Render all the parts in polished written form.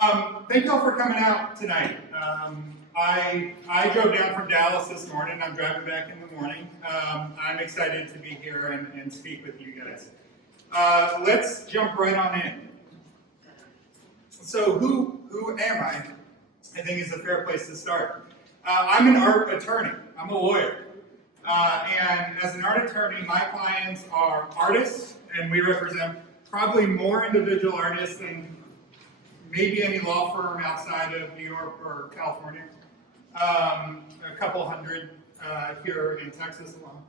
Thank you all for coming out tonight. I drove down from Dallas this morning. I'm driving back in the morning. I'm excited to be here and speak with you guys. Let's jump right on in. So who am I? I think is a fair place to start. I'm an art attorney. I'm a lawyer. And as an art attorney, my clients are artists, and we represent probably more individual artists than maybe any law firm outside of New York or California. A couple hundred here in Texas alone.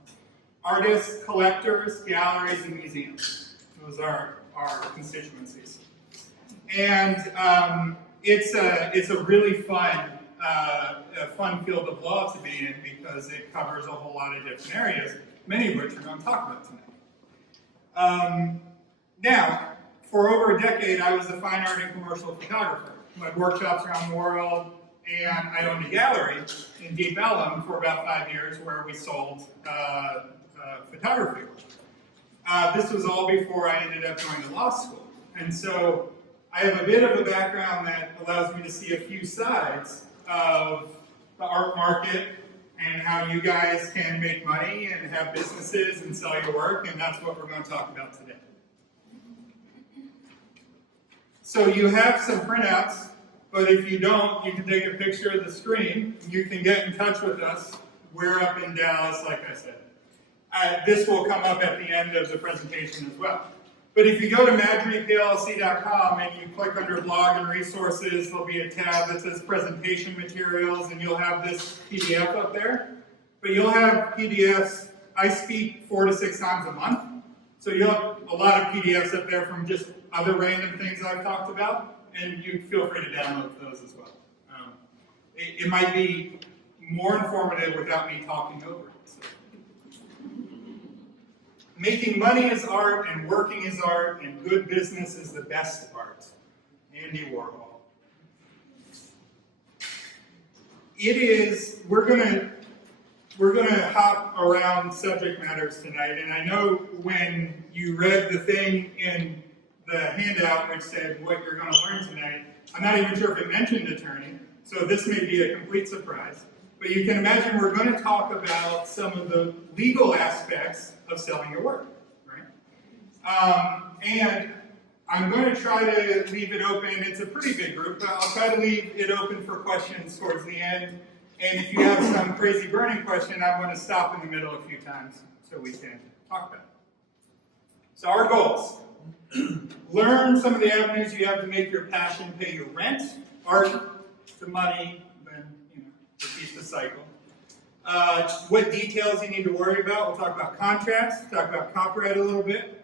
Artists, collectors, galleries, and museums. Those are our constituencies. And it's a really fun field of law to be in because it covers a whole lot of different areas, many of which we're going to talk about tonight. Now, for over a decade, I was a fine art and commercial photographer. I had workshops around the world, and I owned a gallery in Deep Ellum for about 5 years where we sold photography. This was all before I ended up going to law school. And so I have a bit of a background that allows me to see a few sides of the art market and how you guys can make money and have businesses and sell your work, and that's what we're going to talk about today. So you have some printouts, but if you don't, you can take a picture of the screen. You can get in touch with us. We're up in Dallas, like I said. This will come up at the end of the presentation as well. But if you go to Maddrey PLLC.com and you click under blog and resources, there'll be a tab that says presentation materials, and you'll have this PDF up there. But you'll have PDFs. I speak 4 to 6 times a month. So you'll have a lot of PDFs up there from just other random things I've talked about, and you feel free to download those as well. It might be more informative without me talking over it. So. Making money is art, and working is art, and good business is the best art. Andy Warhol. It is, we're gonna hop around subject matters tonight, and I know when you read the thing in the handout which said what you're going to learn tonight, I'm not even sure if it mentioned attorney, so this may be a complete surprise. But you can imagine we're going to talk about some of the legal aspects of selling your work, right? And I'm going to try to leave it open. It's a pretty big group, but I'll try to leave it open for questions towards the end. And if you have some crazy burning question, I'm going to stop in the middle a few times so we can talk about it. So our goals. Learn some of the avenues you have to make your passion pay your rent. Art to money, then repeat the cycle. What details you need to worry about. We'll talk about contracts, talk about copyright a little bit.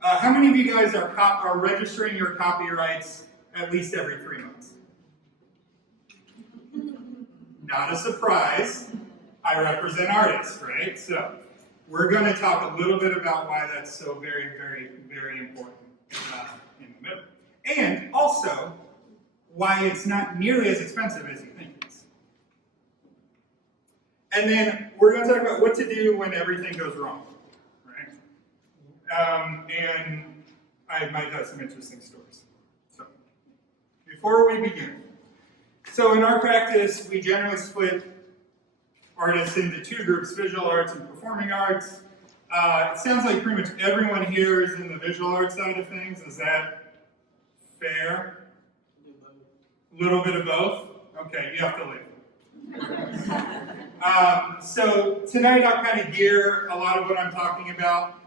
How many of you guys are registering your copyrights at least every 3 months? Not a surprise. I represent artists, right? So we're going to talk a little bit about why that's so very, very, very important in the middle. And also, why it's not nearly as expensive as you think it is. And then we're going to talk about what to do when everything goes wrong, right? And I might have some interesting stories. So, before we begin, so in our practice, we generally split artists into 2 groups, visual arts and performing arts. It sounds like pretty much everyone here is in the visual arts side of things. Is that fair? A little bit of both? Okay, you have to leave. So tonight I'll kind of gear a lot of what I'm talking about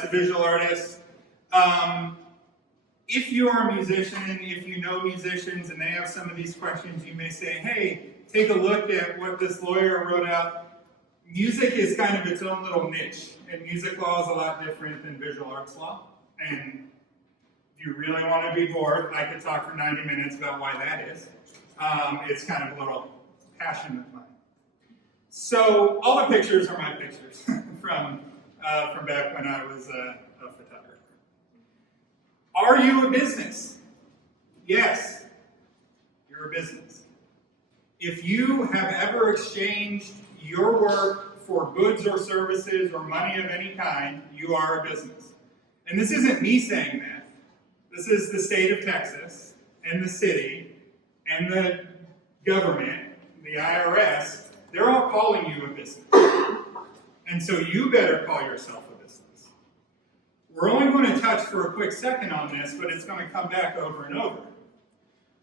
to visual artists. If you're a musician, if you know musicians and they have some of these questions, you may say, hey, take a look at what this lawyer wrote out. Music is kind of its own little niche, and music law is a lot different than visual arts law. And if you really want to be bored, I could talk for 90 minutes about why that is. It's kind of a little passion of mine. So all the pictures are my pictures from back when I was a photographer. Are you a business? Yes, you're a business. If you have ever exchanged your work for goods or services or money of any kind, you are a business. And this isn't me saying that. This is the state of Texas, and the city and the government, the IRS, they're all calling you a business. And so you better call yourself a business. We're only going to touch for a quick second on this, but it's going to come back over and over.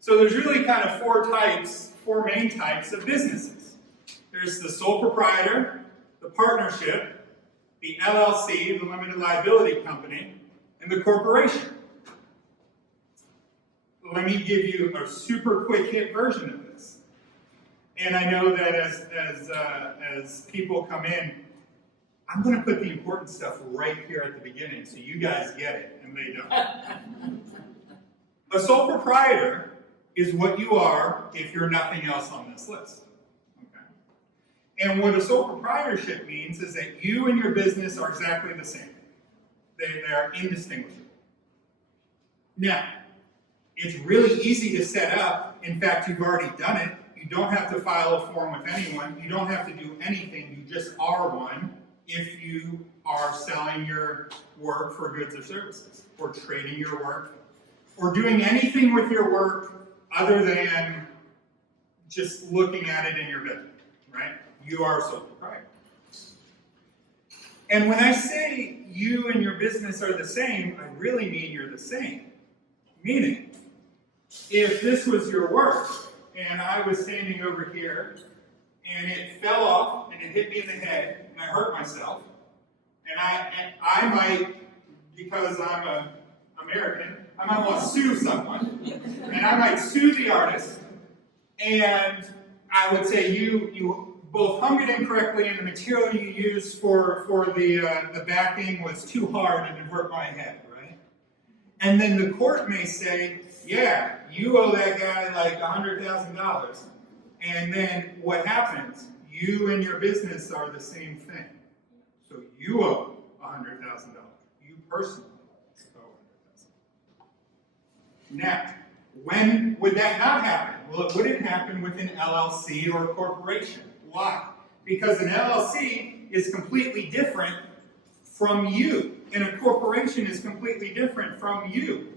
So there's really kind of four main types of businesses. There's the sole proprietor, the partnership, the LLC, the limited liability company, and the corporation. Let me give you a super quick hit version of this. And I know that as people come in, I'm going to put the important stuff right here at the beginning so you guys get it and they don't. A sole proprietor is what you are if you're nothing else on this list. Okay? And what a sole proprietorship means is that you and your business are exactly the same. They are indistinguishable. Now, it's really easy to set up. In fact, you've already done it. You don't have to file a form with anyone. You don't have to do anything. You just are one if you are selling your work for goods or services, or trading your work, or doing anything with your work other than just looking at it in your business, right? You are a sole proprietor. And when I say you and your business are the same, I really mean you're the same. Meaning, if this was your work, and I was standing over here, and it fell off, and it hit me in the head, and I hurt myself, and I might, because I'm an American, I might want to sue someone, and I might sue the artist, and I would say you both hung it incorrectly, and the material you used for the backing was too hard, and it hurt my head, right? And then the court may say, yeah, you owe that guy like $100,000. And then what happens? You and your business are the same thing. So you owe $100,000. You personally owe $100,000. Now, when would that not happen? Well, it wouldn't happen with an LLC or a corporation. Why? Because an LLC is completely different from you, and a corporation is completely different from you.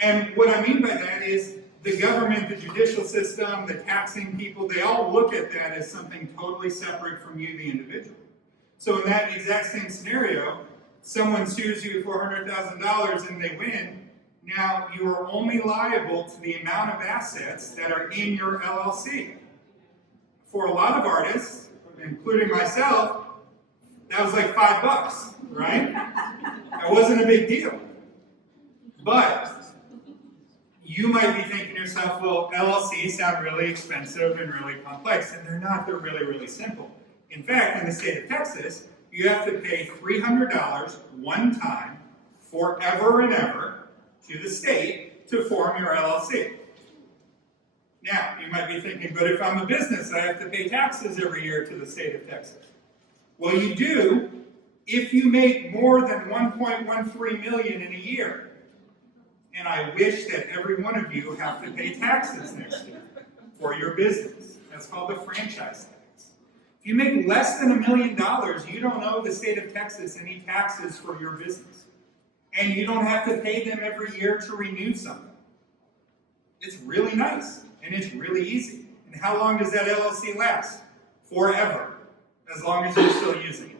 And what I mean by that is the government, the judicial system, the taxing people, they all look at that as something totally separate from you, the individual. So in that exact same scenario, someone sues you for $100,000 and they win. Now you are only liable to the amount of assets that are in your LLC. For a lot of artists, including myself, that was like $5, right? That wasn't a big deal. But you might be thinking to yourself, well, LLCs sound really expensive and really complex, and they're not. They're really, really simple. In fact, in the state of Texas, you have to pay $300 one time forever and ever to the state to form your LLC. Now, you might be thinking, but if I'm a business, I have to pay taxes every year to the state of Texas. Well, you do if you make more than $1.13 million in a year. And I wish that every one of you have to pay taxes next year for your business. That's called the franchise tax. If you make less than $1 million, you don't owe the state of Texas any taxes for your business. And you don't have to pay them every year to renew something. It's really nice, and it's really easy. And how long does that LLC last? Forever, as long as you're still using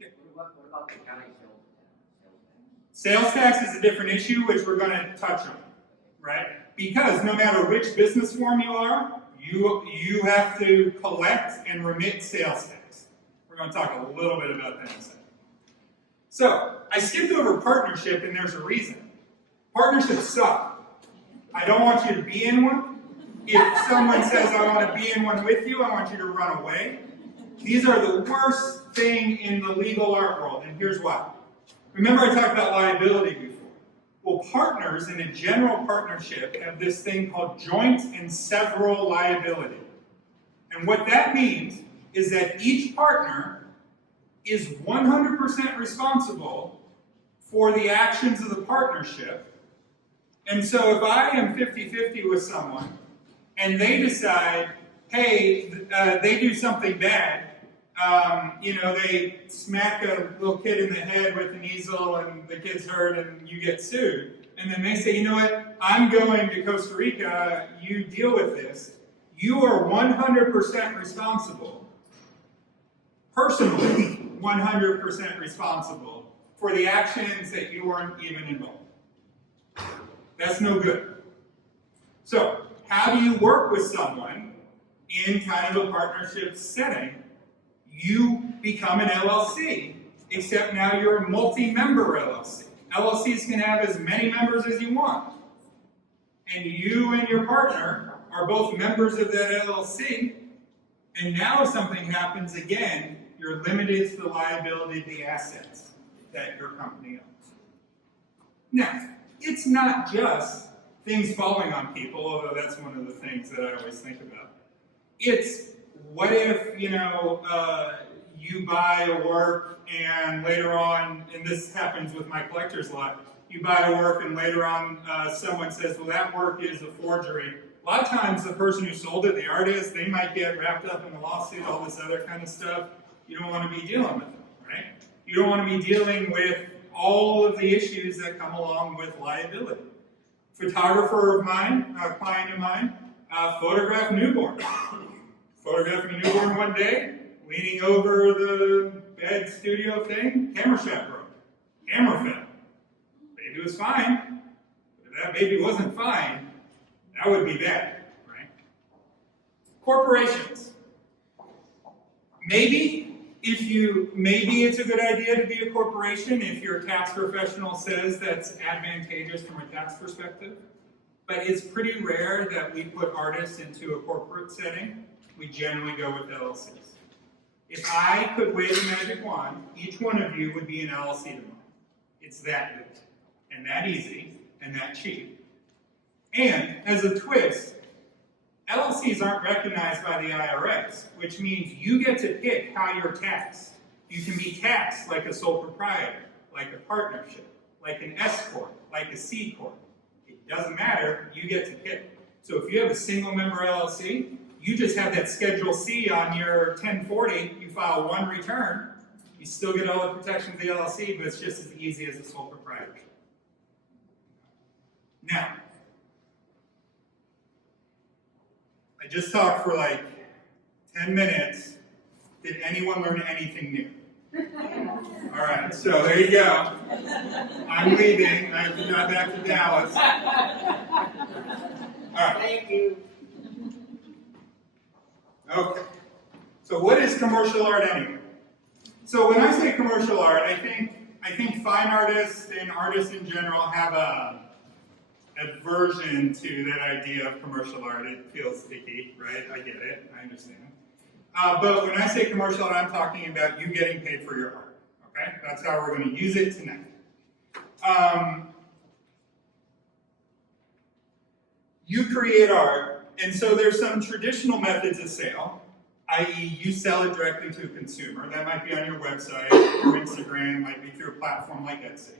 it. What about the county Sales tax is a different issue, which we're going to touch on, right? Because no matter which business form you are, you have to collect and remit sales tax. We're going to talk a little bit about that in a second. So, I skipped over partnership, and there's a reason. Partnerships suck. I don't want you to be in one. If someone says, I want to be in one with you, I want you to run away. These are the worst thing in the legal art world, and here's why. Remember I talked about liability before. Well, partners in a general partnership have this thing called joint and several liability. And what that means is that each partner is 100% responsible for the actions of the partnership. And so if I am 50-50 with someone, and they decide, hey, they do something bad, they smack a little kid in the head with an easel and the kid's hurt and you get sued, and then they say, you know what, I'm going to Costa Rica, you deal with this, you are 100% responsible, personally 100% responsible for the actions that you weren't even involved. That's no good. So, how do you work with someone in kind of a partnership setting? You become an LLC, except now you're a multi-member LLC. LLCs can have as many members as you want. And you and your partner are both members of that LLC, and now if something happens again, you're limited to the liability of the assets that your company owns. Now, it's not just things falling on people, although that's one of the things that I always think about. It's, what if, you buy a work and later on, and this happens with my collector's lot, you buy a work and later on someone says, well, that work is a forgery. A lot of times the person who sold it, the artist, they might get wrapped up in a lawsuit, all this other kind of stuff. You don't want to be dealing with them, right? You don't want to be dealing with all of the issues that come along with liability. Photographer of mine, a client of mine, photographed newborn. Photographing a newborn one day, leaning over the bed studio thing, camera shot broke. Camera fell. Baby was fine, but if that baby wasn't fine, that would be bad, right? Corporations. Maybe it's a good idea to be a corporation if your tax professional says that's advantageous from a tax perspective, but it's pretty rare that we put artists into a corporate setting. We generally go with LLCs. If I could wave a magic wand, each one of you would be an LLC tomorrow. It's that good, and that easy, and that cheap. And as a twist, LLCs aren't recognized by the IRS, which means you get to pick how you're taxed. You can be taxed like a sole proprietor, like a partnership, like an S corp, like a C corp. It doesn't matter, you get to pick. So if you have a single member LLC, you just have that Schedule C on your 1040, you file one return, you still get all the protections of the LLC, but it's just as easy as a sole proprietorship. Now, I just talked for like 10 minutes. Did anyone learn anything new? All right, so there you go. I'm leaving. I have to drive back to Dallas. All right. Thank you. Okay. So what is commercial art anyway? So when I say commercial art, I think fine artists and artists in general have a aversion to that idea of commercial art. It feels sticky, right? I get it. I understand. But when I say commercial art, I'm talking about you getting paid for your art. Okay? That's how we're going to use it tonight. You create art, and so there's some traditional methods of sale, i.e. you sell it directly to a consumer. That might be on your website or Instagram, might be through a platform like Etsy.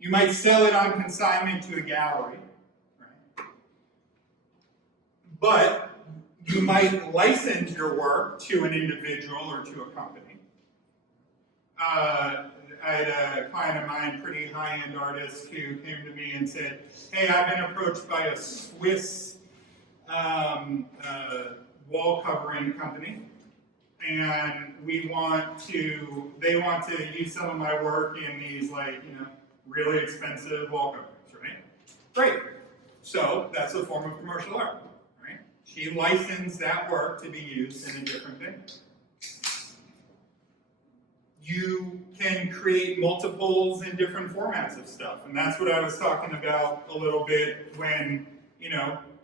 You might sell it on consignment to a gallery, right? But you might license your work to an individual or to a company. I had a client of mine, pretty high-end artist, who came to me and said, hey, I've been approached by a Swiss wall covering company, and they want to use some of my work in these, really expensive wall coverings, right? Great. So that's a form of commercial art, right? She licensed that work to be used in a different thing. You can create multiples in different formats of stuff, and that's what I was talking about a little bit when,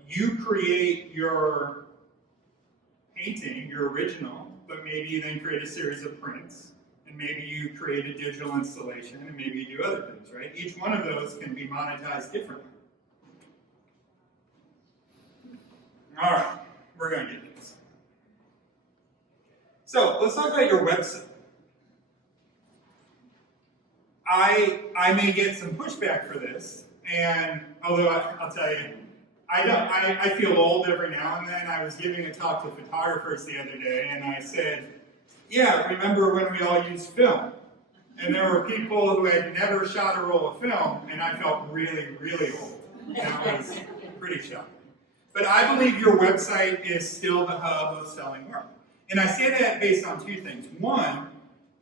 you create your painting, your original, but maybe you then create a series of prints, and maybe you create a digital installation, and maybe you do other things, right? Each one of those can be monetized differently. All right, we're going to get this. So let's talk about your website. I may get some pushback for this, and although I'll tell you, I feel old every now and then. I was giving a talk to photographers the other day, and I said, yeah, remember when we all used film? And there were people who had never shot a roll of film, and I felt really, really old. That was pretty shocking. But I believe your website is still the hub of selling work. And I say that based on two things. One,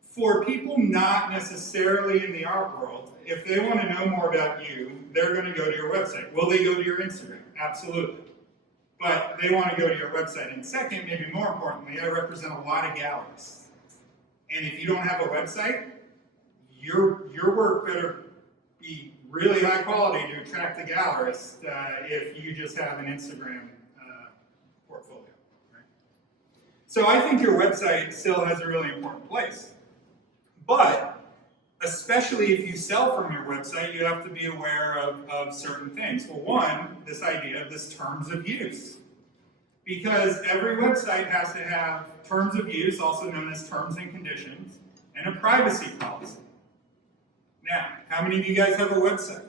for people not necessarily in the art world, if they want to know more about you, they're going to go to your website. Will they go to your Instagram? Absolutely. But they want to go to your website. And second, maybe more importantly, I represent a lot of galleries. And if you don't have a website, your work better be really high quality to attract the gallerist if you just have an Instagram portfolio. Right? So I think your website still has a really important place. But especially if you sell from your website, you have to be aware of certain things. Well, one, this idea of this terms of use. Because every website has to have terms of use, also known as terms and conditions, and a privacy policy. Now, how many of you guys have a website?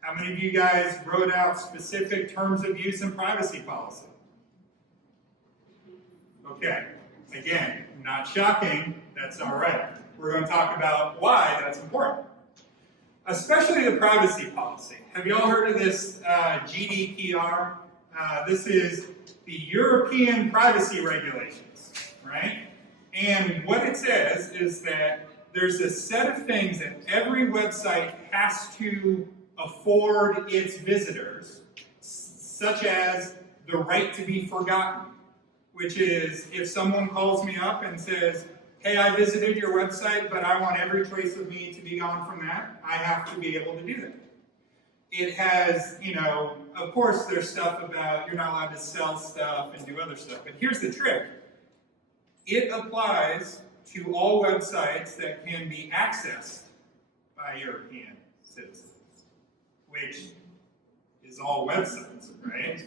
How many of you guys wrote out specific terms of use and privacy policy? Okay, again, not shocking, that's all right. We're going to talk about why that's important. Especially the privacy policy. Have you all heard of this GDPR? This is the European privacy regulations, right? And what it says is that there's a set of things that every website has to afford its visitors, such as the right to be forgotten, which is if someone calls me up and says, hey, I visited your website, but I want every trace of me to be gone from that, I have to be able to do that. It has, of course there's stuff about you're not allowed to sell stuff and do other stuff, but here's the trick. It applies to all websites that can be accessed by European citizens, which is all websites, right?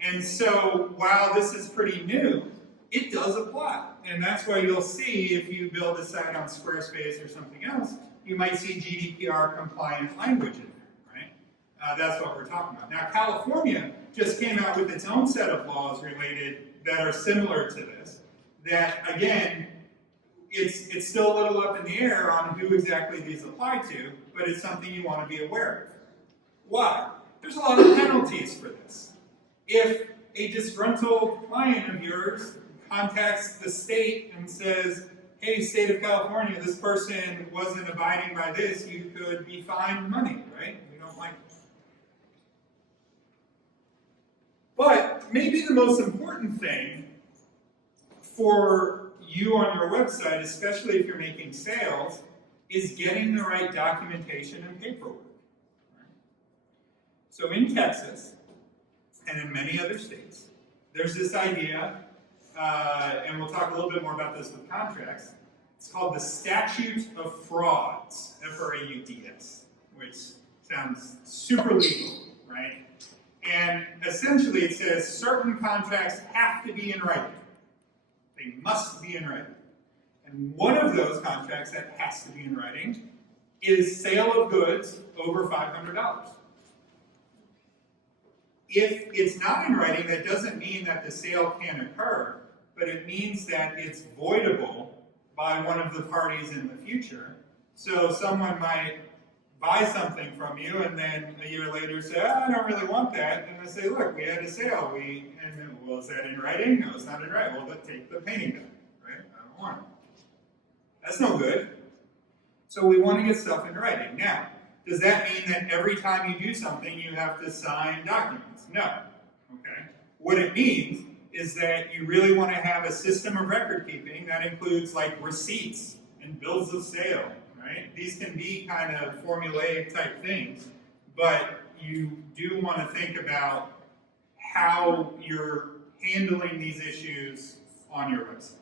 And so while this is pretty new, it does apply. And that's why you'll see if you build a site on Squarespace or something else, you might see GDPR compliant language in there, right? That's what we're talking about. Now, California just came out with its own set of laws related that are similar to this, that, again, it's still a little up in the air on who exactly these apply to, but it's something you want to be aware of. Why? There's a lot of penalties for this. If a disgruntled client of yours contacts the state and says, hey, state of California, this person wasn't abiding by this, you could be fined money, right? We don't like it. But maybe the most important thing for you on your website, especially if you're making sales, is getting the right documentation and paperwork. So in Texas, and in many other states, there's this idea, and we'll talk a little bit more about this with contracts, it's called the Statute of Frauds, F-R-A-U-D-S, which sounds super legal, right? And essentially it says certain contracts have to be in writing. They must be in writing. And one of those contracts that has to be in writing is sale of goods over $500. If it's not in writing, that doesn't mean that the sale can't occur, but it means that it's voidable by one of the parties in the future. So someone might buy something from you and then a year later say, oh, I don't really want that. And they say, look, we had a sale. Well, is that in writing? No, it's not in writing. Well, let's take the painting back, right? I don't want it. That's no good. So we want to get stuff in writing. Now, does that mean that every time you do something, you have to sign documents? No. Okay. What it means is that you really want to have a system of record keeping that includes like receipts and bills of sale, right? These can be kind of formulaic type things, but you do want to think about how you're handling these issues on your website.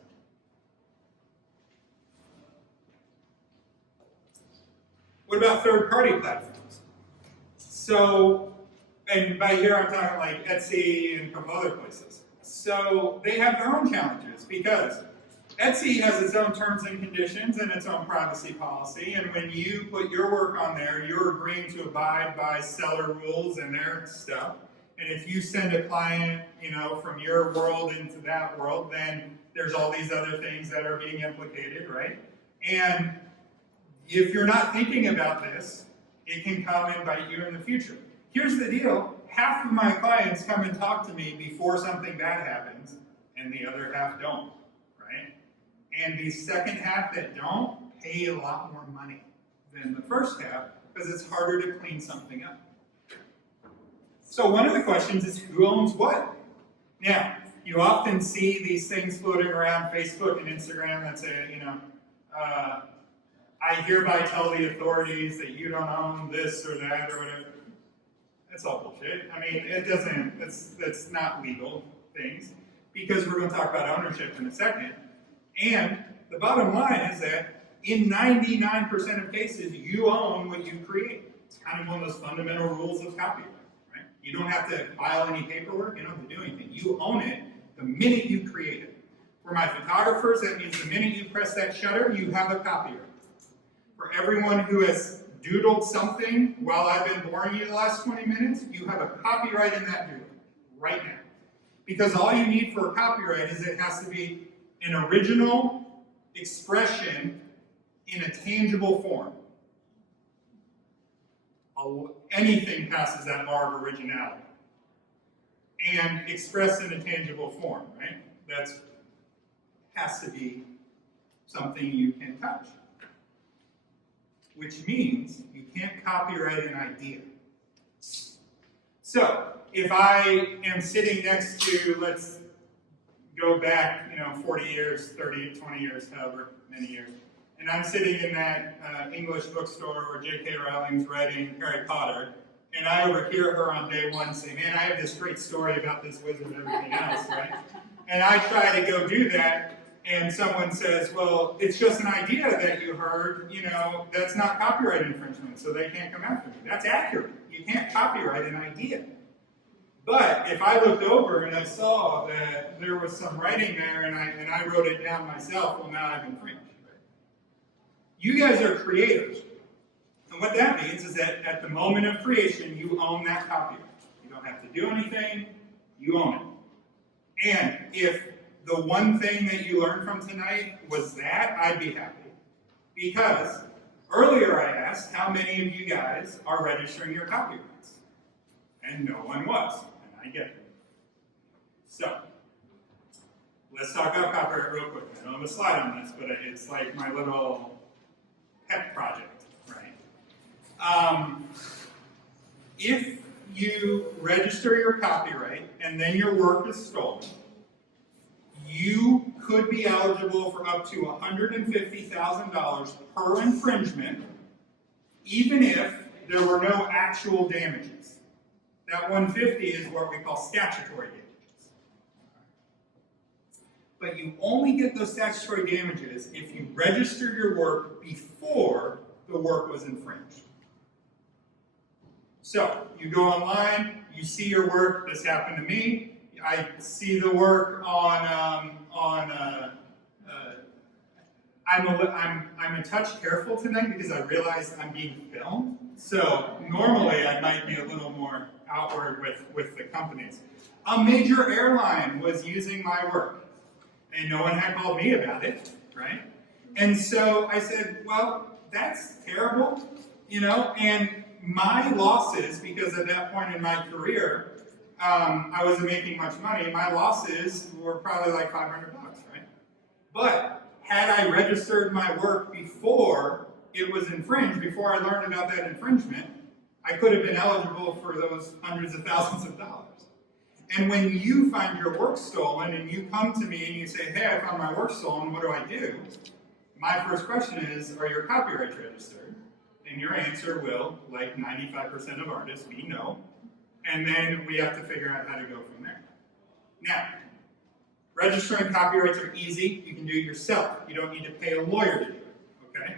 What about third-party platforms? So, and by here I'm talking like Etsy and a couple other places. So they have their own challenges because Etsy has its own terms and conditions and its own privacy policy, and when you put your work on there, you're agreeing to abide by seller rules and their stuff. And if you send a client, from your world into that world, then there's all these other things that are being implicated, right? And if you're not thinking about this, it can come and bite you in the future. Here's the deal. Half of my clients come and talk to me before something bad happens, and the other half don't, right? And the second half that don't pay a lot more money than the first half because it's harder to clean something up. So one of the questions is, who owns what? Now, you often see these things floating around Facebook and Instagram that say, you know, I hereby tell the authorities that you don't own this or that or whatever. That's all bullshit. I mean, it doesn't, that's not legal things, because we're going to talk about ownership in a second. And the bottom line is that in 99% of cases, you own what you create. It's kind of one of those fundamental rules of copyright, right? You don't have to file any paperwork, you don't have to do anything. You own it the minute you create it. For my photographers, that means the minute you press that shutter, you have a copyright. For everyone who has doodled something while I've been boring you the last 20 minutes, you have a copyright in that doodle right now. Because all you need for a copyright is it has to be an original expression in a tangible form. Anything passes that bar of originality. And expressed in a tangible form, right? That has to be something you can touch. Which means you can't copyright an idea. So, if I am sitting next to, let's go back, 40 years, 30, 20 years, however many years, and I'm sitting in that English bookstore where J.K. Rowling's writing Harry Potter, and I overhear her on day one say, man, I have this great story about this wizard and everything else, right? And I try to go do that, and someone says, well, it's just an idea that you heard, that's not copyright infringement, so they can't come after me. That's accurate. You can't copyright an idea. But if I looked over and I saw that there was some writing there and I wrote it down myself, well, now I've infringed. You guys are creators. And what that means is that at the moment of creation, you own that copyright. You don't have to do anything, you own it. And if the one thing that you learned from tonight was that, I'd be happy. Because earlier I asked how many of you guys are registering your copyrights. And no one was, and I get it. So, let's talk about copyright real quick. I don't have a slide on this, but it's like my little pet project, right? If you register your copyright and then your work is stolen, you could be eligible for up to $150,000 per infringement, even if there were no actual damages. That 150 is what we call statutory damages. But you only get those statutory damages if you register your work before the work was infringed. So, you go online, you see your work, this happened to me, I see the work I'm a touch careful tonight because I realize I'm being filmed. So normally I might be a little more outward with the companies. A major airline was using my work, and no one had called me about it, right? And so I said, well, that's terrible, and my losses, because at that point in my career, I wasn't making much money. My losses were probably like $500, right? But had I registered my work before it was infringed, before I learned about that infringement, I could have been eligible for those hundreds of thousands of dollars. And when you find your work stolen and you come to me and you say, hey, I found my work stolen, what do I do? My first question is, are your copyrights registered? And your answer will, like 95% of artists, be no. And then we have to figure out how to go from there. Now, registering copyrights are easy. You can do it yourself. You don't need to pay a lawyer to do it, okay?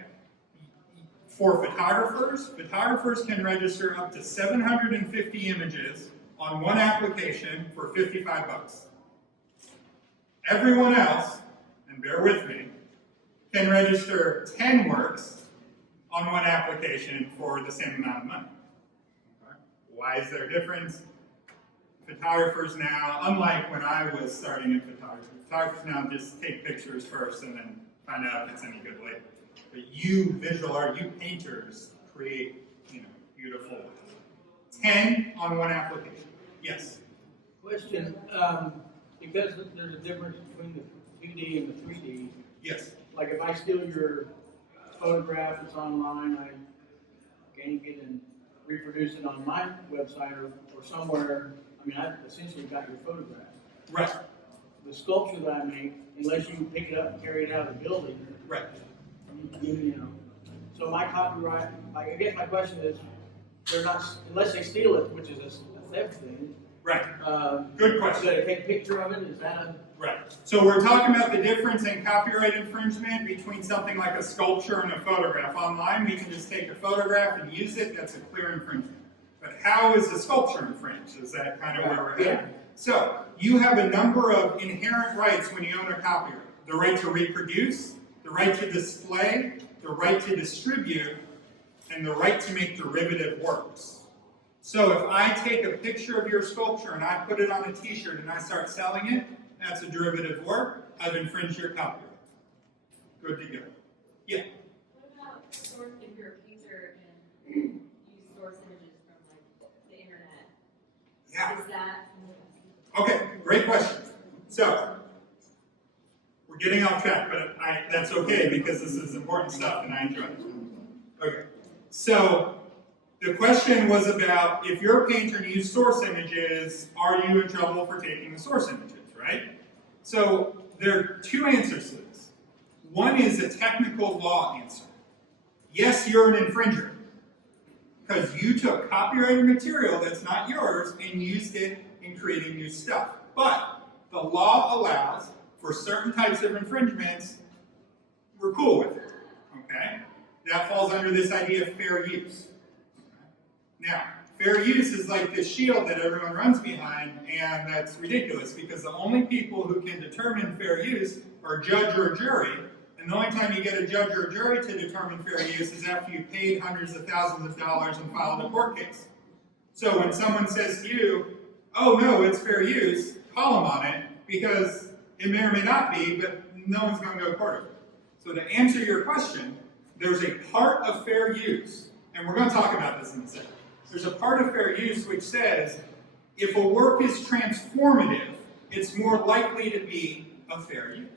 For photographers can register up to 750 images on one application for $55. Everyone else, and bear with me, can register 10 works on one application for the same amount of money. Why is there a difference? Photographers now, unlike when I was starting in photography, photographers now just take pictures first and then find out if it's any good later. But you, visual art, you painters, create, beautiful work. 10 on one application. Yes? Question, because there's a difference between the 2D and the 3D, Yes. like if I steal your photograph that's online, I can get and reproduce it on my website or somewhere. I mean, I've essentially got your photograph. Right. The sculpture that I make, unless you pick it up and carry it out of the building, Right. So my copyright, I guess my question is, they're not, unless they steal it, which is a theft thing. Right. Good question. So they take a picture of it, is that a? Right. So we're talking about the difference in copyright infringement between something like a sculpture and a photograph. Online, we can just take a photograph and use it. That's a clear infringement. But how is a sculpture infringed? Is that kind of where we're headed? So you have a number of inherent rights when you own a copyright. The right to reproduce, the right to display, the right to distribute, and the right to make derivative works. So if I take a picture of your sculpture and I put it on a t-shirt and I start selling it, that's a derivative work. I've infringed your copyright. Good to go. Yeah? What about if you're a painter and you source images from like the internet? Yeah. Is that? Okay, great question. So, we're getting off track, but that's okay because this is important stuff and I enjoy it. Okay, so the question was about if you're a painter and you use source images, are you in trouble for taking the source images, right? So there are two answers to this. One is a technical law answer. Yes, you're an infringer because you took copyrighted material that's not yours and used it in creating new stuff. But the law allows for certain types of infringements, we're cool with it, okay? That falls under this idea of fair use. Now, fair use is like this shield that everyone runs behind, and that's ridiculous because the only people who can determine fair use are a judge or a jury, and the only time you get a judge or a jury to determine fair use is after you paid hundreds of thousands of dollars and filed a court case. So when someone says to you, oh no, it's fair use, call them on it, because it may or may not be, but no one's going to go to court over it. So to answer your question, there's a part of fair use, and we're going to talk about this in a second. There's a part of fair use which says, if a work is transformative, it's more likely to be a fair use.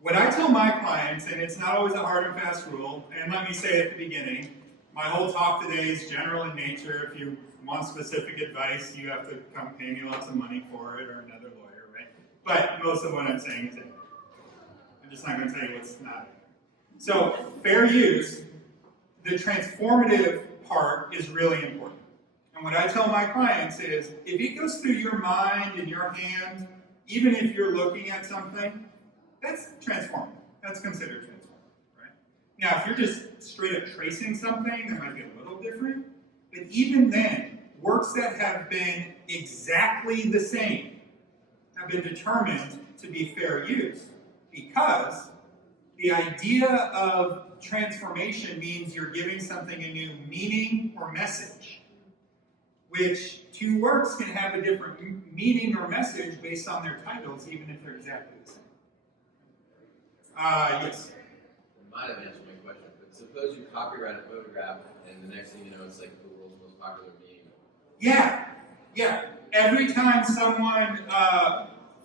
What I tell my clients, and it's not always a hard and fast rule, and let me say at the beginning, my whole talk today is general in nature. If you want specific advice, you have to come pay me lots of money for it or another lawyer, right? But most of what I'm saying is it. I'm just not going to tell you what's not. So, fair use, the transformative part is really important. And what I tell my clients is, if it goes through your mind and your hand, even if you're looking at something, that's transformative. That's considered transformative, right? Now, if you're just straight up tracing something, that might be a little different. But even then, works that have been exactly the same have been determined to be fair use because the idea of transformation means you're giving something a new meaning or message, which two works can have a different meaning or message based on their titles, even if they're exactly the same. Yes? I might have answered my question, but suppose you copyright a photograph and the next thing you know, it's like the world's most popular meme. Yeah. Every time someone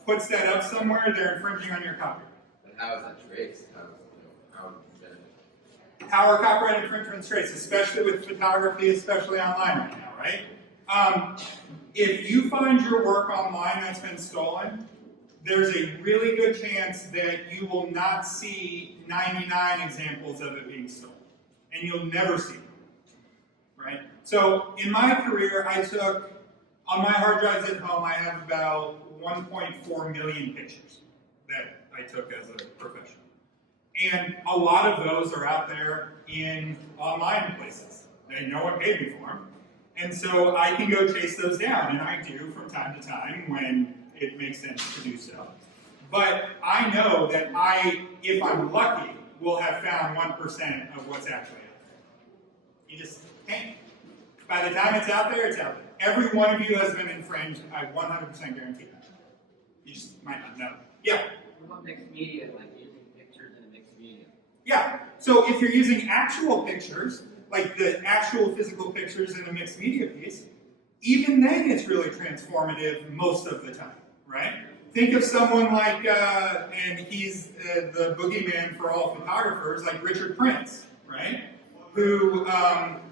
puts that up somewhere, they're infringing on your copyright. But how is that traced? How would you benefit? How are copyright infringements traced, especially with photography, especially online right now, right? If you find your work online that's been stolen, there's a really good chance that you will not see 99 examples of it being stolen. And you'll never see them, right? So in my career, I took, on my hard drives at home, I have about 1.4 million pictures that I took as a professional. And a lot of those are out there in online places. And no one paid me for them. And so I can go chase those down, and I do from time to time when it makes sense to do so. But I know that if I'm lucky, will have found 1% of what's actually out there. You just can't. By the time it's out there, it's out there. Every one of you has been infringed. I 100% guarantee that. You just might not know. Yeah? What about mixed media, like using pictures and Yeah, so if you're using actual pictures, like the actual physical pictures in a mixed media piece, even then it's really transformative most of the time, right? Think of someone like, and he's the boogeyman for all photographers, like Richard Prince, right? Who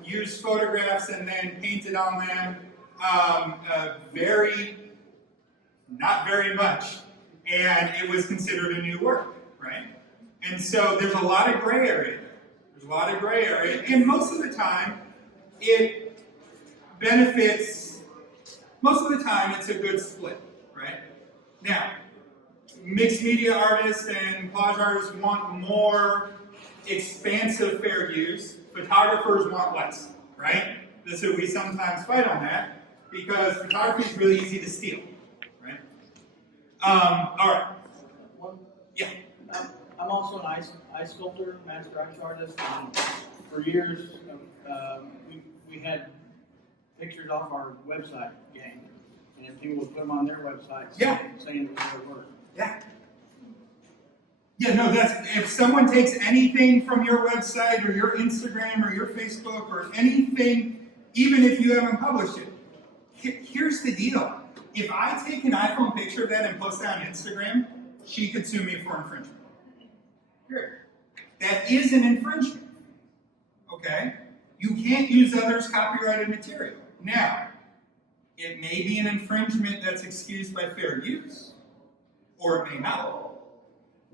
used photographs and then painted on them not very much, and it was considered a new work, right? And so there's a lot of gray area there. There's a lot of gray area, and most of the time it benefits, most of the time it's a good split, right? Now, mixed media artists and collage artists want more expansive fair use. Photographers want less, right? So we sometimes fight on that because photography is really easy to steal, right? All right. Yeah. I'm also an ice sculptor, master ice artist, and for years we had pictures off our website game, and people would put them on their websites saying it was their work. Yeah. Yeah, no, if someone takes anything from your website or your Instagram or your Facebook or anything, even if you haven't published it, here's the deal. If I take an iPhone picture of that and post it on Instagram, she could sue me for infringement. Here. That is an infringement. Okay? You can't use others' copyrighted material. Now, it may be an infringement that's excused by fair use, or it may not.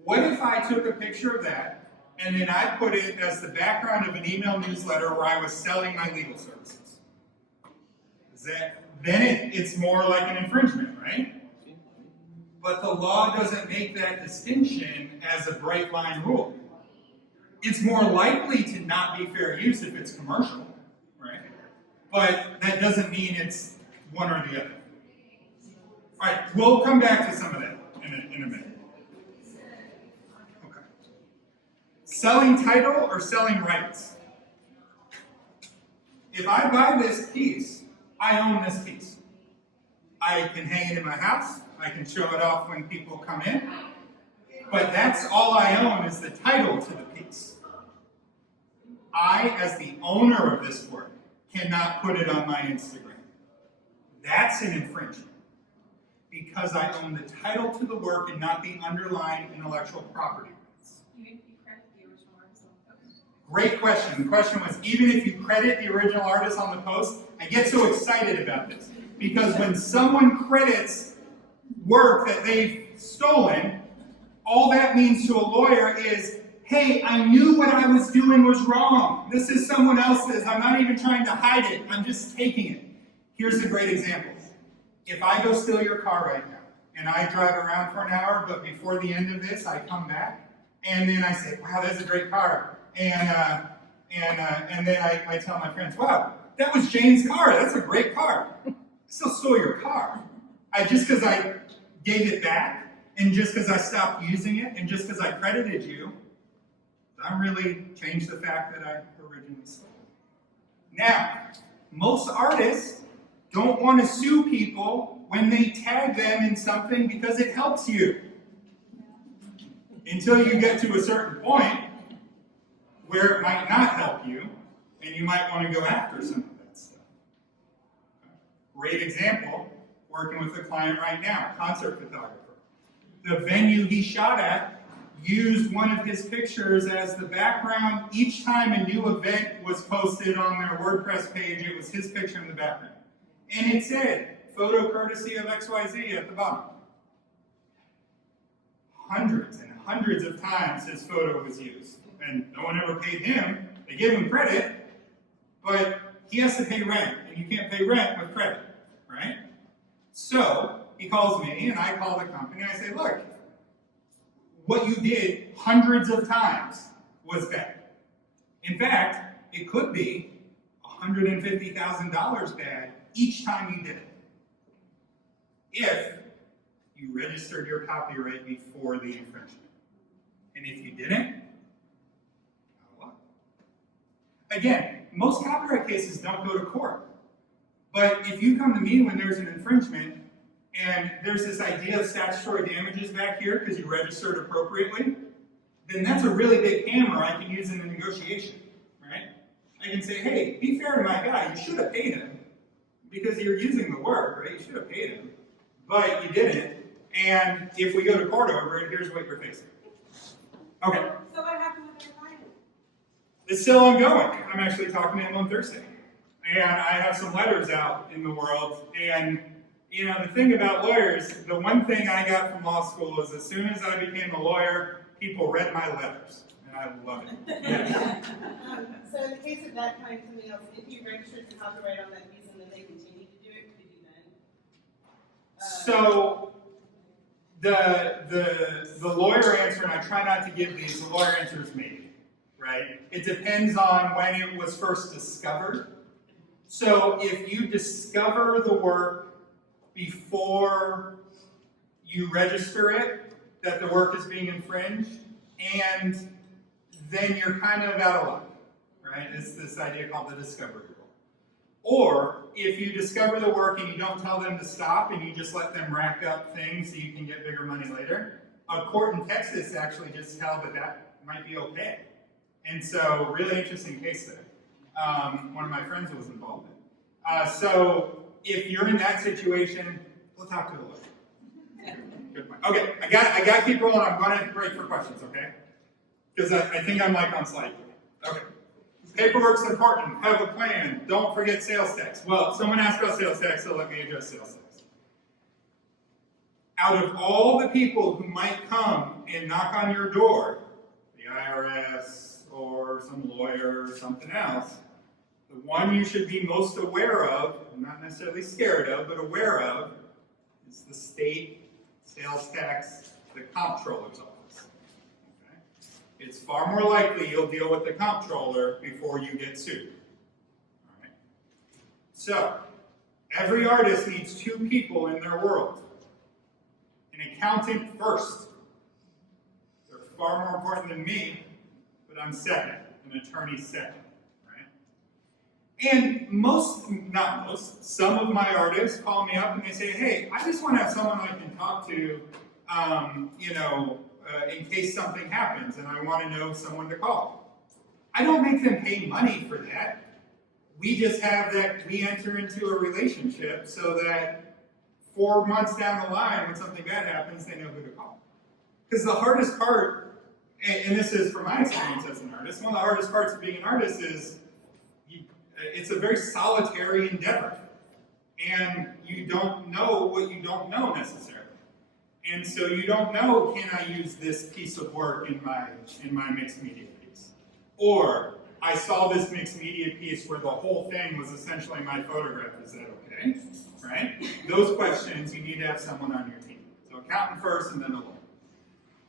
What if I took a picture of that and then I put it as the background of an email newsletter where I was selling my legal services? Then it's more like an infringement, right? But the law doesn't make that distinction as a bright line rule. It's more likely to not be fair use if it's commercial, right? But that doesn't mean it's one or the other. All right, we'll come back to some of that in a minute. Okay. Selling title or selling rights? If I buy this piece, I own this piece. I can hang it in my house. I can show it off when people come in. But that's all I own is the title to the piece. I, as the owner of this work, cannot put it on my Instagram. That's an infringement. Because I own the title to the work and not the underlying intellectual property rights. Even if you credit the original artist on the post. Great question. The question was, even if you credit the original artist on the post, I get so excited about this. Because when someone credits work that they've stolen, all that means to a lawyer is, hey, I knew what I was doing was wrong. This is someone else's. I'm not even trying to hide it. I'm just taking it. Here's a great example. If I go steal your car right now, and I drive around for an hour, but before the end of this, I come back, and then I say, wow, that's a great car. And then I tell my friends, wow, that was Jane's car. That's a great car. I still stole your car. Just because I gave it back, and just because I stopped using it, and just because I credited you, doesn't really change the fact that I originally stole it. Now, most artists don't want to sue people when they tag them in something because it helps you. Until you get to a certain point where it might not help you, and you might want to go after some of that stuff. Great example, working with a client right now, concert photographer. The venue he shot at used one of his pictures as the background. Each time a new event was posted on their WordPress page, it was his picture in the background. And it said, photo courtesy of XYZ at the bottom. Hundreds and hundreds of times his photo was used. And no one ever paid him. They gave him credit, but he has to pay rent. And you can't pay rent with credit, right? So he calls me, and I call the company, and I say, look, what you did hundreds of times was bad. In fact, it could be $150,000 bad each time you did it. If you registered your copyright before the infringement. And if you didn't, what? Again, most copyright cases don't go to court. But if you come to me when there's an infringement, and there's this idea of statutory damages back here because you registered appropriately, then that's a really big hammer I can use in a negotiation, right? I can say, hey, be fair to my guy, you should have paid him, because you're using the work, right? You should have paid him, but you didn't, and if we go to court over it, here's what you're facing. Okay. So what happened with your client? It's still ongoing. I'm actually talking to him on Thursday. And I have some letters out in the world. And, you know, the thing about lawyers, the one thing I got from law school is as soon as I became a lawyer, people read my letters. And I love it. Yes. So in the case of that kind of something else, if you registered the copyright on that piece and then they continue to do it, could you then? So the lawyer answer, and I try not to give these, the lawyer answer is maybe, right? It depends on when it was first discovered. So if you discover the work before you register it, that the work is being infringed, and then you're kind of out of luck, right? It's this idea called the discovery rule. Or if you discover the work and you don't tell them to stop and you just let them rack up things so you can get bigger money later, a court in Texas actually just held that that might be okay. And so, really interesting case there. One of my friends was involved in. So, if you're in that situation, we'll talk to the lawyer. Good point. Okay, I got to keep rolling. I'm going to break for questions, okay? Because I think I'm like on slide 3. Okay. Paperwork's important. Have a plan. Don't forget sales tax. Well, someone asked about sales tax, so let me address sales tax. Out of all the people who might come and knock on your door, the IRS or some lawyer or something else, the one you should be most aware of, not necessarily scared of, but aware of, is the state sales tax, the comptroller's office. Okay? It's far more likely you'll deal with the comptroller before you get sued. All right? So, every artist needs 2 people in their world. An accountant first. They're far more important than me, but I'm second. An attorney second. And not most, some of my artists call me up and they say, hey, I just want to have someone I can talk to, in case something happens and I want to know someone to call. I don't make them pay money for that. We just have that, we enter into a relationship so that 4 months down the line when something bad happens, they know who to call. Because the hardest part, and this is from my experience as an artist, one of the hardest parts of being an artist is it's a very solitary endeavor, and you don't know what you don't know necessarily. And so you don't know, can I use this piece of work in my mixed media piece? Or I saw this mixed media piece where the whole thing was essentially my photograph. Is that okay? Right? Those questions, you need to have someone on your team. So accountant first and then a lawyer.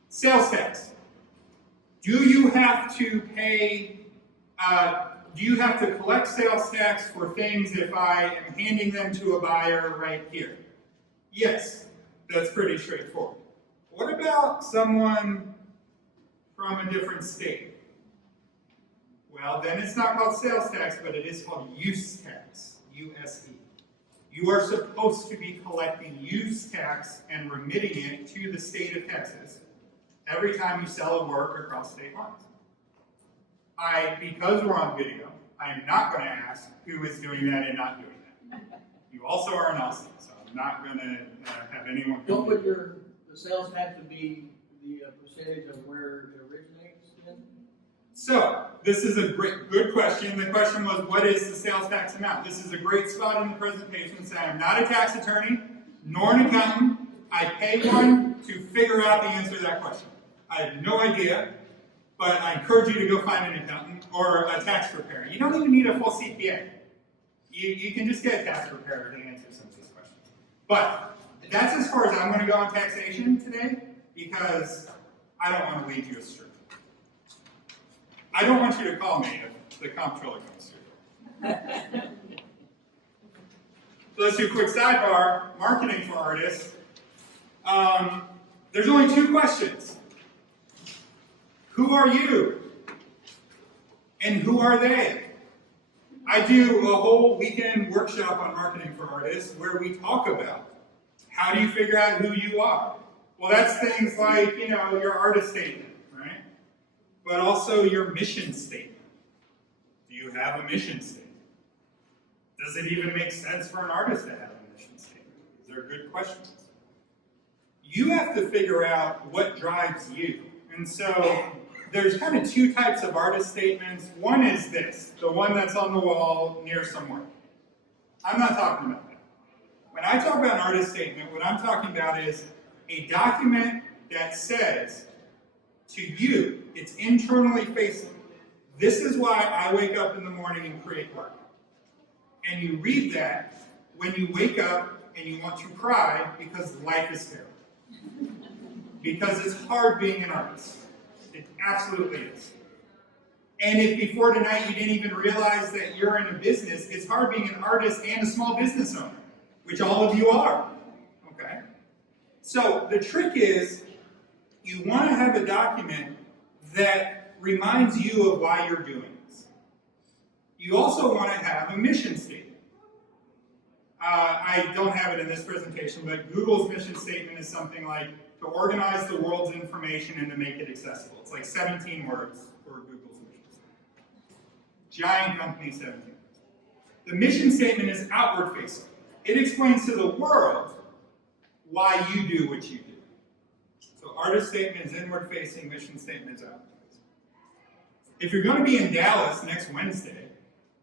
Sales tax. Do you have to pay do you have to collect sales tax for things if I am handing them to a buyer right here? Yes, that's pretty straightforward. What about someone from a different state? Well, then it's not called sales tax, but it is called use tax, U-S-E. You are supposed to be collecting use tax and remitting it to the state of Texas every time you sell a work across state lines. Because we're on video, I am not going to ask who is doing that and not doing that. You also are in Austin, so I'm not going to have anyone. Don't put the sales tax to be the percentage of where it originates in? So, this is a good question. The question was, what is the sales tax amount? This is a great spot in the presentation to say I'm not a tax attorney, nor an accountant. I pay one to figure out the answer to that question. I have no idea. But I encourage you to go find an accountant or a tax preparer. You don't even need a full CPA. You can just get a tax preparer to answer some of these questions. But that's as far as I'm going to go on taxation today, because I don't want to lead you astray. I don't want you to call me if the comptroller comes through. So let's do a quick sidebar. Marketing for artists. There's only 2 questions. Who are you? And who are they? I do a whole weekend workshop on marketing for artists where we talk about how do you figure out who you are? Well, that's things like, your artist statement, right? but also your mission statement. Do you have a mission statement? Does it even make sense for an artist to have a mission statement? These are good questions. You have to figure out what drives you. And so there's kind of two types of artist statements. One is this, the one that's on the wall near somewhere. I'm not talking about that. When I talk about an artist statement, what I'm talking about is a document that says to you, it's internally facing. This is why I wake up in the morning and create work. And you read that when you wake up and you want to cry because life is terrible. Because it's hard being an artist. It absolutely is. And if before tonight you didn't even realize that you're in a business, it's hard being an artist and a small business owner, which all of you are. Okay? So the trick is, you want to have a document that reminds you of why you're doing this. You also want to have a mission statement. I don't have it in this presentation, but Google's mission statement is something like to organize the world's information and to make it accessible. It's like 17 words for Google's mission statement. Giant company, 17 words. The mission statement is outward facing. It explains to the world why you do what you do. So artist statement is inward facing, mission statement is outward facing. If you're going to be in Dallas next Wednesday,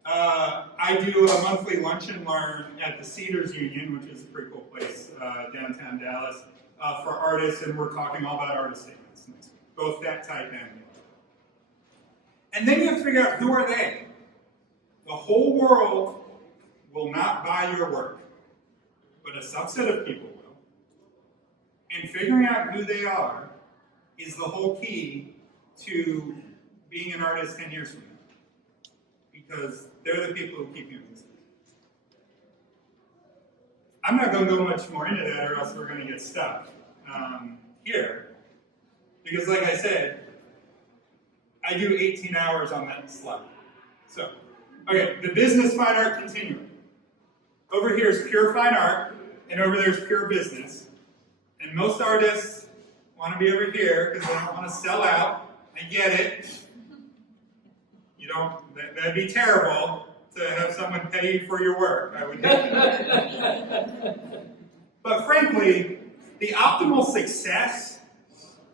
I do a monthly lunch and learn at the Cedars Union, which is a pretty cool place downtown Dallas, for artists, and we're talking all about artist statements next week, both that type and the other. And then you have to figure out, who are they? The whole world will not buy your work, but a subset of people will. And figuring out who they are is the whole key to being an artist 10 years from now. Because they're the people who keep you in business. I'm not going to go much more into that, or else we're going to get stuck here. Because like I said, I do 18 hours on that slide. So, okay, the business fine art continuum. Over here is pure fine art, and over there is pure business. And most artists want to be over here because they don't want to sell out. I get it. You don't, that'd be terrible to have someone pay you for your work. I would hate that. But frankly, the optimal success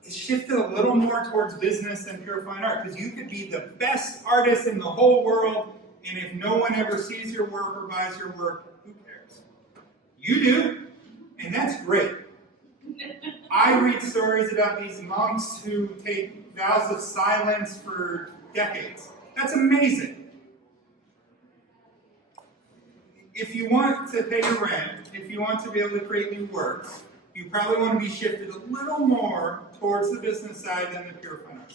is shifted a little more towards business than pure fine art, because you could be the best artist in the whole world, and if no one ever sees your work or buys your work, who cares? You do, and that's great. I read stories about these monks who take vows of silence for decades. That's amazing. If you want to pay your rent, if you want to be able to create new works, you probably want to be shifted a little more towards the business side than the pure fine art.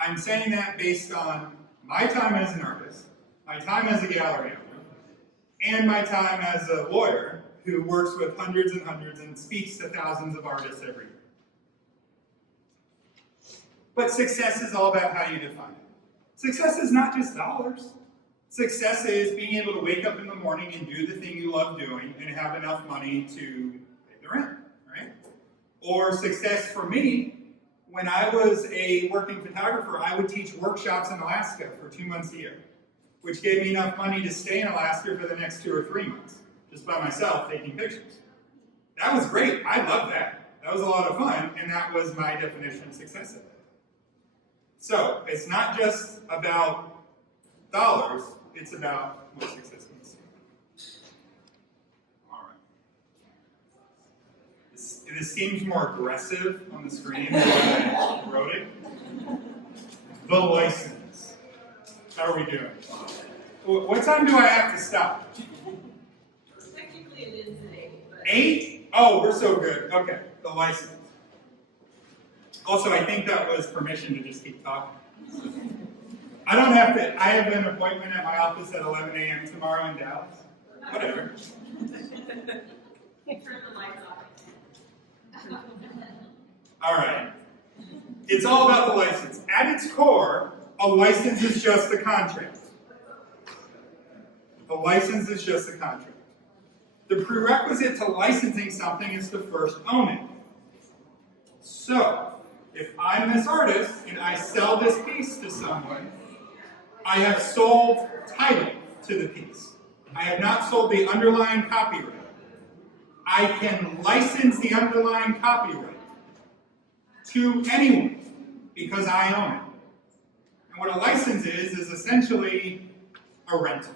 I'm saying that based on my time as an artist, my time as a gallery owner, and my time as a lawyer who works with hundreds and hundreds and speaks to thousands of artists every year. But success is all about how you define it. Success is not just dollars. Success is being able to wake up in the morning and do the thing you love doing and have enough money to pay the rent, right? Or success for me, when I was a working photographer, I would teach workshops in Alaska for 2 months a year, which gave me enough money to stay in Alaska for the next 2 or 3 months, just by myself taking pictures. That was great. I loved that. That was a lot of fun, and that was my definition of success at that. So, it's not just about dollars, it's about what success means. All right. This seems more aggressive on the screen than I wrote it. The license. How are we doing? What time do I have to stop? Technically it is an 8. 8? Oh, we're so good. Okay, the license. Also, I think that was permission to just keep talking. I don't have to, I have an appointment at my office at 11 a.m. tomorrow in Dallas. Whatever. Turn the lights off. All right. It's all about the license. At its core, a license is just a contract. A license is just a contract. The prerequisite to licensing something is to first own it. So, If I'm this artist and I sell this piece to someone, I have sold title to the piece. I have not sold the underlying copyright. I can license the underlying copyright to anyone because I own it. And what a license is essentially a rental.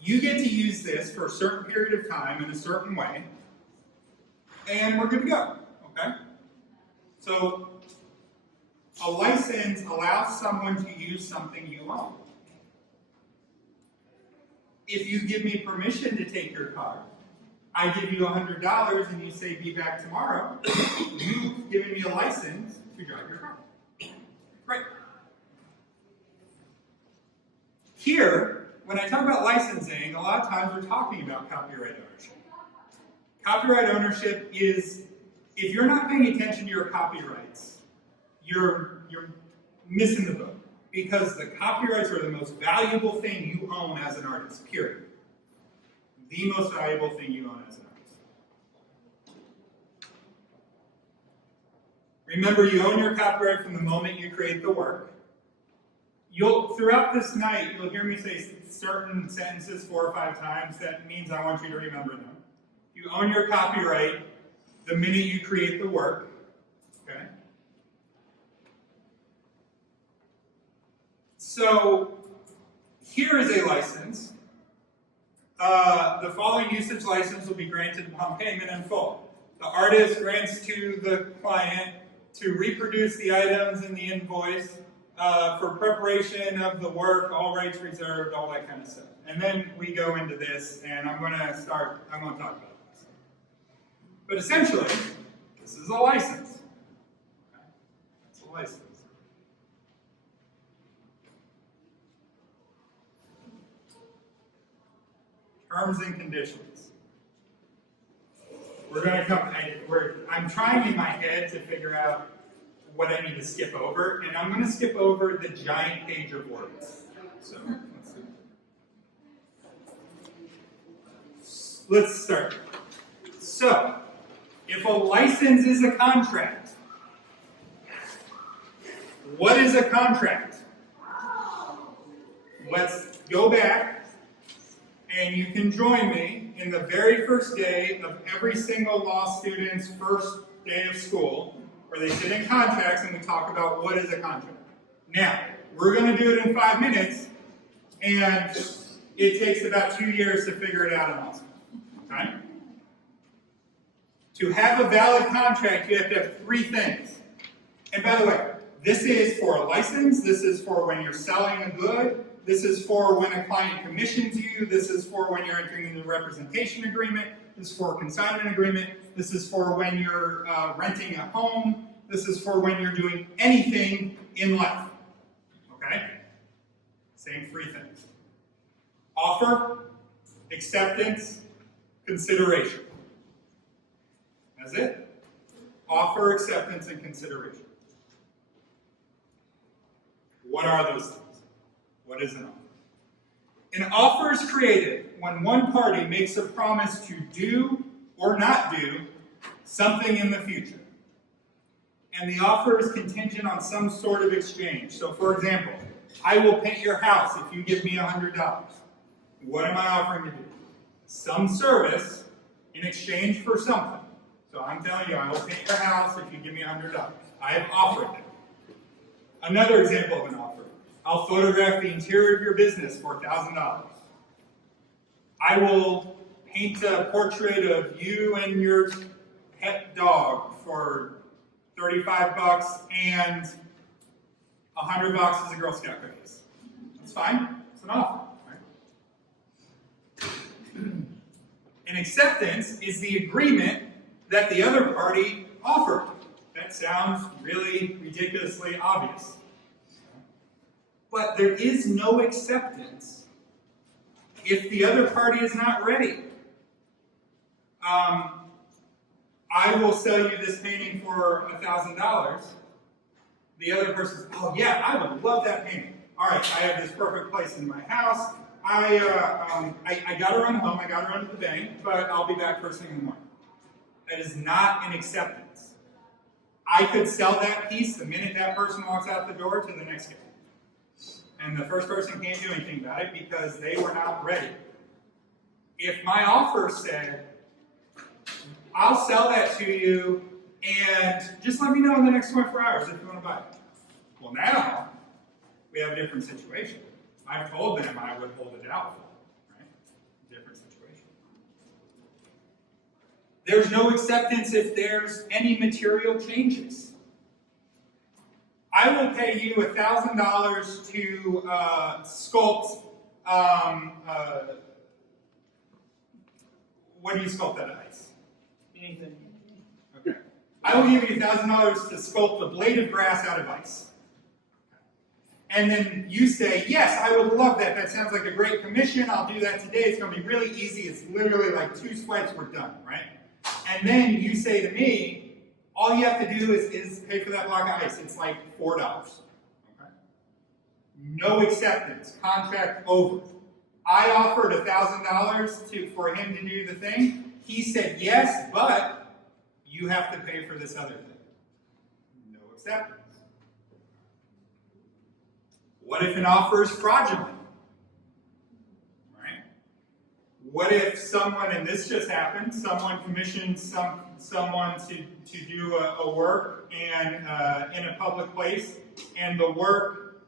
You get to use this for a certain period of time in a certain way, and we're good to go, okay? So, a license allows someone to use something you own. If you give me permission to take your car, I give you $100 and you say be back tomorrow, you've given me a license to drive your car. Great. Here, when I talk about licensing, a lot of times we're talking about copyright ownership. Copyright ownership is, if you're not paying attention to your copyrights, you're missing the boat. Because the copyrights are the most valuable thing you own as an artist, period. The most valuable thing you own as an artist. Remember, you own your copyright from the moment you create the work. Throughout this night, you'll hear me say certain sentences 4 or 5 times. That means I want you to remember them. You own your copyright the minute you create the work. Okay? So, here is a license. The following usage license will be granted upon payment in full. The artist grants to the client to reproduce the items in the invoice for preparation of the work, all rights reserved, all that kind of stuff. And then we go into this, and I'm going to talk about this. But essentially, this is a license. Okay? It's a license. Terms and conditions. We're going to come, I'm trying in my head to figure out what I need to skip over, and I'm going to skip over the giant page of words. So, let's start. So, if a license is a contract, what is a contract? Let's go back. And you can join me in the very first day of every single law student's first day of school, where they sit in contracts and we talk about what is a contract. Now, we're going to do it in 5 minutes, and it takes about 2 years to figure it out in law school. Okay? To have a valid contract, you have to have 3 things. And by the way, this is for a license, this is for when you're selling a good, this is for when a client commissions you. This is for when you're entering into a representation agreement. This is for a consignment agreement. This is for when you're renting a home. This is for when you're doing anything in life. Okay? Same 3 things. Offer, acceptance, consideration. That's it. Offer, acceptance, and consideration. What are those things? What is an offer? An offer is created when one party makes a promise to do or not do something in the future. And the offer is contingent on some sort of exchange. So for example, I will paint your house if you give me $100. What am I offering to do? Some service in exchange for something. So I'm telling you, I will paint your house if you give me $100. I have offered it. Another example of an offer. I'll photograph the interior of your business for $1,000. I will paint a portrait of you and your pet dog for $35 and $100 as a Girl Scout cookies. That's fine. It's an offer. Right? An acceptance is the agreement that the other party offered. That sounds really ridiculously obvious. But there is no acceptance if the other party is not ready. I will sell you this painting for $1,000. The other person says, oh yeah, I would love that painting. All right, I have this perfect place in my house. I got to run home, I got to run to the bank, but I'll be back first thing in the morning. That is not an acceptance. I could sell that piece the minute that person walks out the door to the next guy. And the first person can't do anything about it because they were not ready. If my offer said, I'll sell that to you and just let me know in the next 24 hours if you want to buy it. Well, now we have a different situation. I've told them I would hold it out for them, right? Different situation. There's no acceptance if there's any material changes. I will pay you $1,000 to sculpt. What do you sculpt out of ice? Anything. Okay. I will give you $1,000 to sculpt a blade of grass out of ice. And then you say, yes, I would love that. That sounds like a great commission. I'll do that today. It's going to be really easy. It's literally like 2 swipes, we're done, right? And then you say to me, all you have to do is pay for that block of ice. It's like $4. Okay? No acceptance. Contract over. I offered $1,000 for him to do the thing. He said yes, but you have to pay for this other thing. No acceptance. What if an offer is fraudulent? Right? What if someone, and this just happened, someone commissioned someone to do a work and in a public place, and the work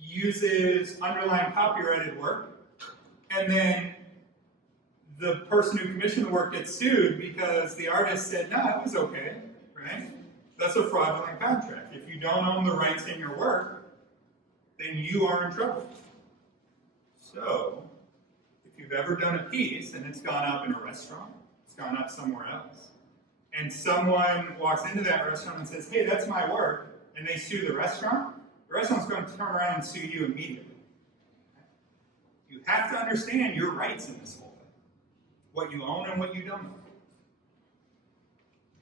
uses underlying copyrighted work, and then the person who commissioned the work gets sued because the artist said, no, it was okay, right? That's a fraudulent contract. If you don't own the rights in your work, then you are in trouble. So, if you've ever done a piece and it's gone up in a restaurant, it's gone up somewhere else, and someone walks into that restaurant and says, hey, that's my work, and they sue the restaurant's going to turn around and sue you immediately. You have to understand your rights in this whole thing, what you own and what you don't own.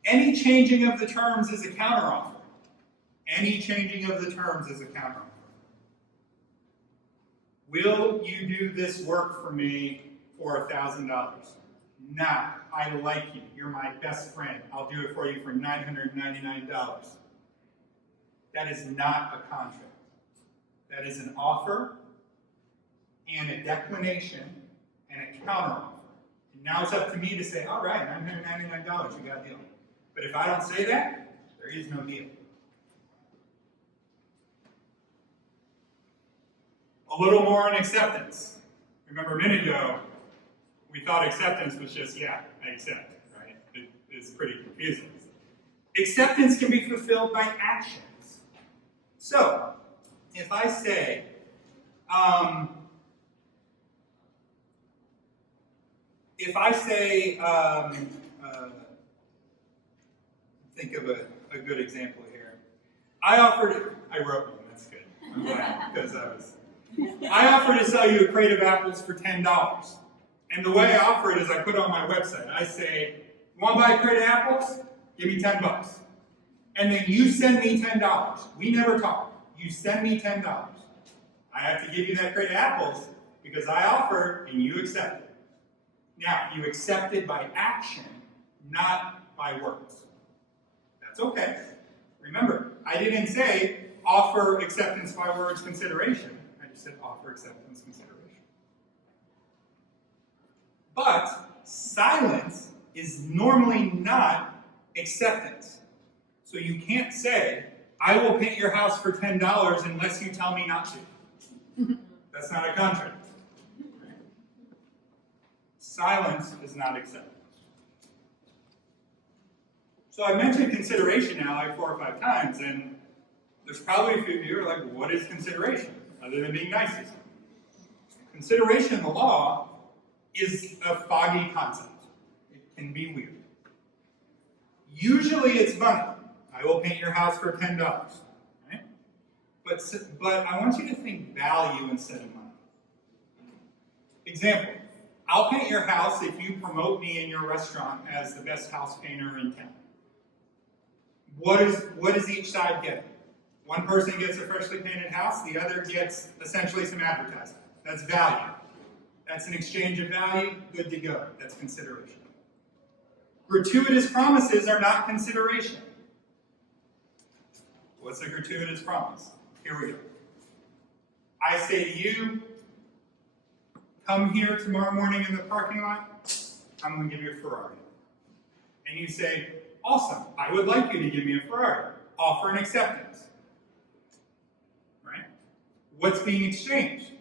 Any changing of the terms is a counteroffer. Any changing of the terms is a counteroffer. Will you do this work for me for $1,000? Nah, I like you. You're my best friend. I'll do it for you for $999. That is not a contract. That is an offer and a declination and a counteroffer. And now it's up to me to say, all right, $999, we got a deal. But if I don't say that, there is no deal. A little more on acceptance. Remember a minute ago, we thought acceptance was just, yeah, I accept, right? It's pretty confusing. Acceptance can be fulfilled by actions. So, if I say, think of a good example here. I wrote one, that's good. I'm glad, because I offer to sell you a crate of apples for $10. And the way I offer it is I put it on my website. I say, you want to buy a crate of apples? Give me $10. And then you send me $10. We never talk. You send me $10. I have to give you that crate of apples because I offer and you accept it. Now, you accept it by action, not by words. That's okay. Remember, I didn't say offer acceptance by words consideration. I just said offer acceptance consideration. But silence is normally not acceptance. So you can't say, I will paint your house for $10 unless you tell me not to. That's not a contract. Right? Silence is not acceptance. So I mentioned consideration now like 4 or 5 times, and there's probably a few of you who are like, what is consideration? Other than being nice to someone. Consideration in the law is a foggy concept. It can be weird. Usually it's money. I will paint your house for $10. Right? But I want you to think value instead of money. Example, I'll paint your house if you promote me in your restaurant as the best house painter in town. What does each side get? One person gets a freshly painted house, the other gets essentially some advertising. That's value. That's an exchange of value, good to go. That's consideration. Gratuitous promises are not consideration. What's a gratuitous promise? Here we go. I say to you, come here tomorrow morning in the parking lot, I'm going to give you a Ferrari. And you say, awesome, I would like you to give me a Ferrari. Offer and acceptance. Right? What's being exchanged?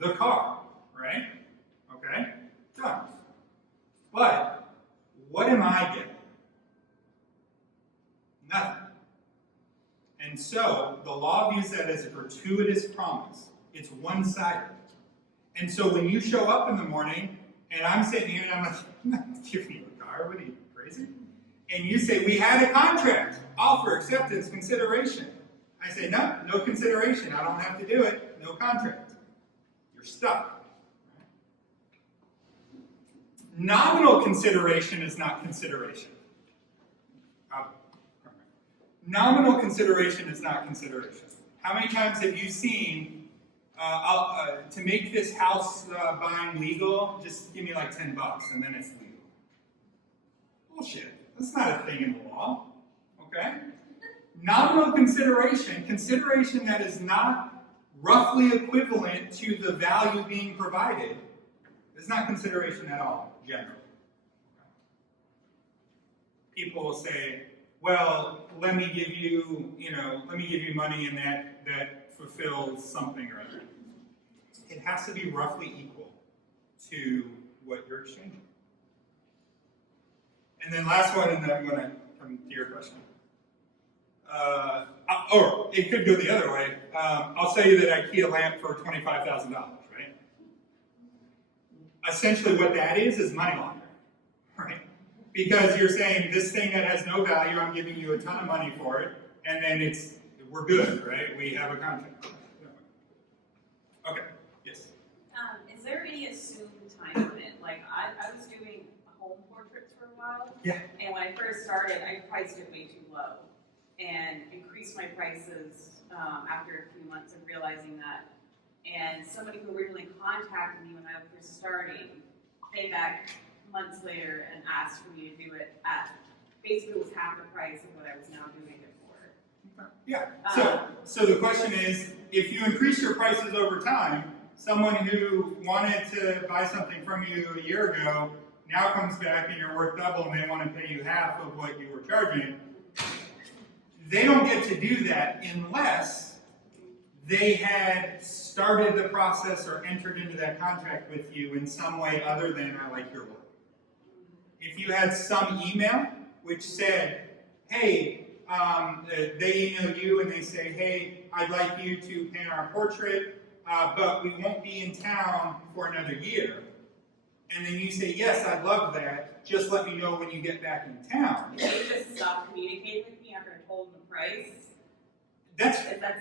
The car. Right? Okay? Done. But, what am I getting? Nothing. And so, the law views that as a gratuitous promise. It's one-sided. And so when you show up in the morning, and I'm sitting here and I'm like, I'm not giving you a car, what are you, crazy? And you say, we had a contract, offer, acceptance, consideration. I say, no, no consideration, I don't have to do it, no contract. You're stuck. Nominal consideration is not consideration. Nominal consideration is not consideration. How many times have you seen, to make this house buying legal, just give me like $10 and then it's legal? Bullshit. That's not a thing in the law. Okay? Nominal consideration, consideration that is not roughly equivalent to the value being provided, is not consideration at all, generally. People will say, well, let me give you money and that fulfills something or other. It has to be roughly equal to what you're exchanging. And then last one, and then I'm going to come to your question. Or it could go the other way. I'll sell you that IKEA lamp for $25,000, right? Essentially what that is money laundering, right? Because you're saying this thing that has no value, I'm giving you a ton of money for it, and then we're good, right? We have a contract. Okay, yes? Is there any assumed time limit? Like, I was doing home portraits for a while. Yeah. And when I first started, I priced it way too low and increased my prices after a few months of realizing that. And somebody who originally contacted me when I was first starting came back months later and asked for me to do it at basically was half the price of what I was now doing it for. Yeah. So the question is, if you increase your prices over time, someone who wanted to buy something from you a year ago now comes back and you're worth double and they want to pay you half of what you were charging. They don't get to do that unless they had started the process or entered into that contract with you in some way other than I like your work. If you had some email which said, hey, they email you and they say, hey, I'd like you to paint our portrait, but we won't be in town for another year. And then you say, yes, I'd love that. Just let me know when you get back in town. If they just stopped communicating with me after I told them the price, That's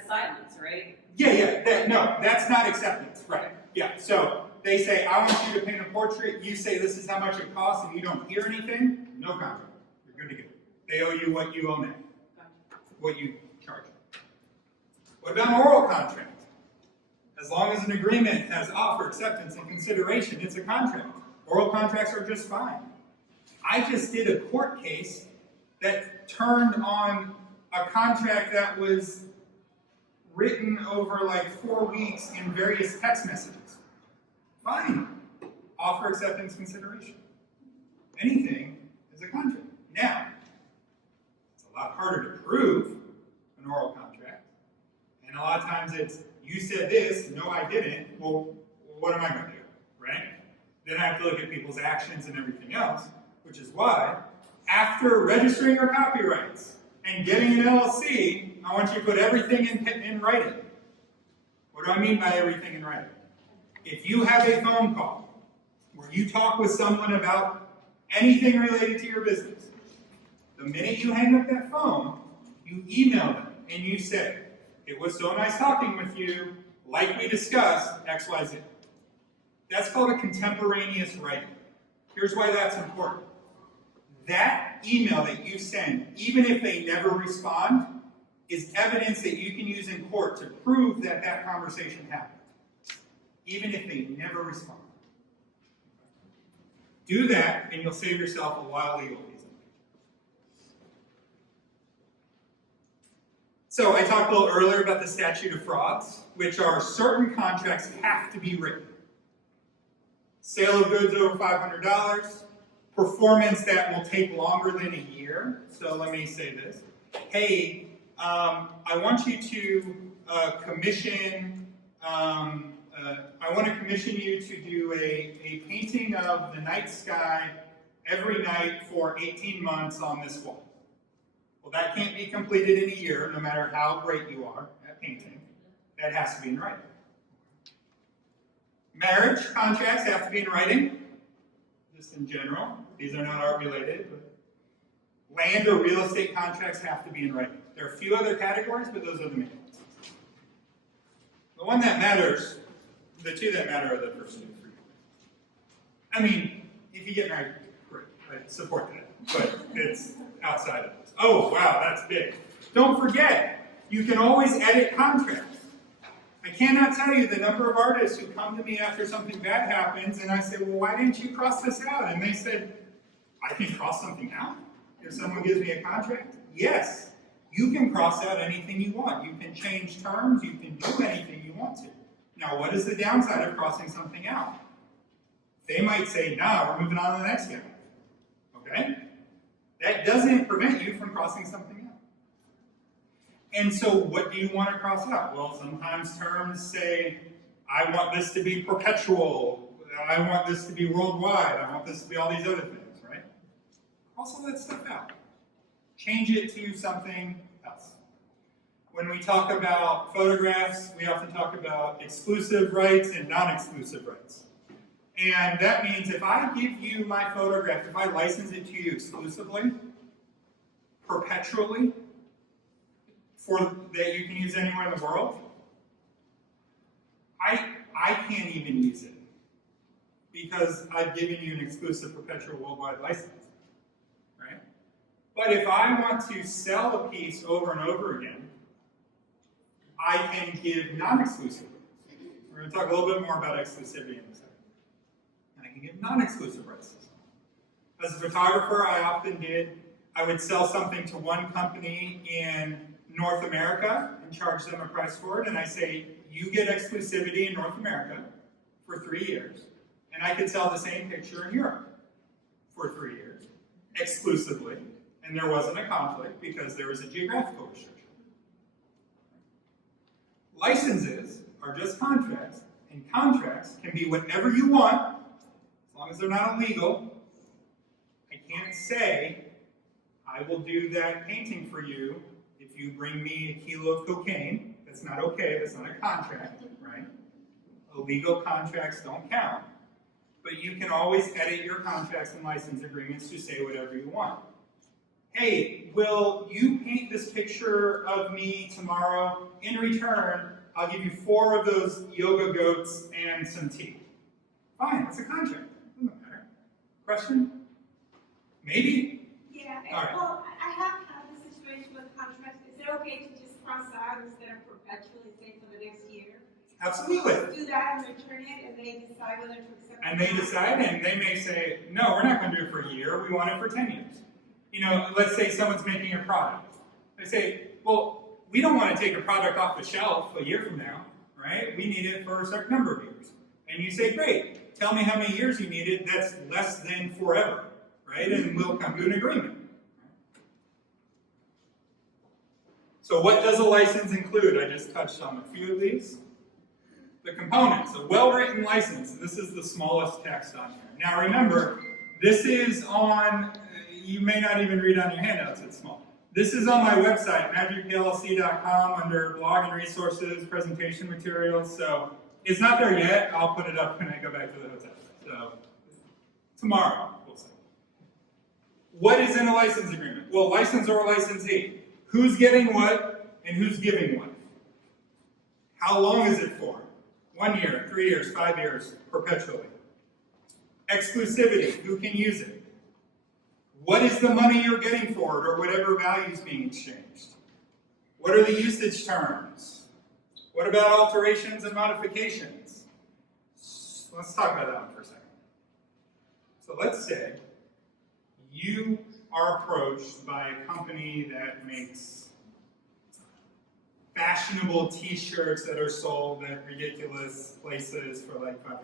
silence, right? Yeah. No, that's not acceptance. Right. Yeah. So they say, I want you to paint a portrait. You say this is how much it costs, and you don't hear anything. No contract. You're good to go. They owe you what you owe them, what you charge. What about an oral contract? As long as an agreement has offer, acceptance, and consideration, it's a contract. Oral contracts are just fine. I just did a court case that turned on a contract that was written over like 4 weeks in various text messages. Fine. Offer, acceptance, consideration. Anything is a contract. Now, it's a lot harder to prove an oral contract. And a lot of times it's, you said this, no I didn't, well, what am I going to do, right? Then I have to look at people's actions and everything else, which is why, after registering your copyrights and getting an LLC, I want you to put everything in writing. What do I mean by everything in writing? If you have a phone call where you talk with someone about anything related to your business, the minute you hang up that phone, you email them and you say, it was so nice talking with you, like we discussed, X, Y, Z. That's called a contemporaneous writing. Here's why that's important. That email that you send, even if they never respond, is evidence that you can use in court to prove that that conversation happened, even if they never respond. Do that, and you'll save yourself a lot of legal fees. So I talked a little earlier about the statute of frauds, which are certain contracts have to be written. Sale of goods over $500, performance that will take longer than a year. So let me say this. Hey, I want you to commission, I want to commission you to do a painting of the night sky every night for 18 months on this wall. Well, that can't be completed in a year, no matter how great you are at painting. That has to be in writing. Marriage contracts have to be in writing, just in general. These are not art related, but land or real estate contracts have to be in writing. There are a few other categories, but those are the main ones. The one that matters, the two that matter are the first two. I mean, if you get married, great. I support that, but it's outside of this. Oh, wow, that's big. Don't forget, you can always edit contracts. I cannot tell you the number of artists who come to me after something bad happens, and I say, well, why didn't you cross this out? And they said, I can cross something out? If someone gives me a contract? Yes. You can cross out anything you want. You can change terms. You can do anything you want to. Now, what is the downside of crossing something out? They might say, nah, we're moving on to the next guy. Okay? That doesn't prevent you from crossing something out. And so what do you want to cross out? Well, sometimes terms say, I want this to be perpetual. I want this to be worldwide. I want this to be all these other things, right? Cross all that stuff out. Change it to something else. When we talk about photographs, we often talk about exclusive rights and non-exclusive rights. And that means if I give you my photograph, if I license it to you exclusively, perpetually, that you can use anywhere in the world, I can't even use it because I've given you an exclusive perpetual worldwide license, right? But if I want to sell a piece over and over again, I can give non-exclusive rights. We're going to talk a little bit more about exclusivity in a second. And I can give non-exclusive rights. As a photographer, I would sell something to one company in North America and charge them a price for it, and I say, you get exclusivity in North America for 3 years, and I could sell the same picture in Europe for 3 years, exclusively, and there wasn't a conflict because there was a geographical restriction. Licenses are just contracts, and contracts can be whatever you want, as long as they're not illegal. I can't say, I will do that painting for you if you bring me a kilo of cocaine. That's not okay, that's not a contract, right? Illegal contracts don't count. But you can always edit your contracts and license agreements to say whatever you want. Hey, will you paint this picture of me tomorrow? In return, I'll give you 4 of those yoga goats and some tea. Fine, it's a contract. Doesn't matter. Question? Maybe? Yeah, All right. well, I have had the situation with contracts. Is it okay to just cross out instead of perpetually say for the next year? Absolutely. Do that and return it, and they decide whether to accept it. And they decide, and they may say, no, we're not going to do it for a year. We want it for 10 years. You know, let's say someone's making a product. They say, well, we don't want to take a product off the shelf a year from now, right? We need it for a certain number of years. And you say, great, tell me how many years you need it. That's less than forever, right? And we'll come to an agreement. So what does a license include? I just touched on a few of these. The components, a well-written license. This is the smallest text on here. Now remember, this is on, you may not even read on your handouts, it's small. This is on my website, MaddreyPLLC.com, under blog and resources, presentation materials. So it's not there yet. I'll put it up when I go back to the hotel. So tomorrow, we'll see. What is in a license agreement? Well, licensor or licensee. Who's getting what and who's giving what? How long is it for? 1 year, 3 years, 5 years, perpetually. Exclusivity, who can use it? What is the money you're getting for it, or whatever value is being exchanged? What are the usage terms? What about alterations and modifications? Let's talk about that one for a second. So let's say you are approached by a company that makes fashionable t-shirts that are sold at ridiculous places for like $500.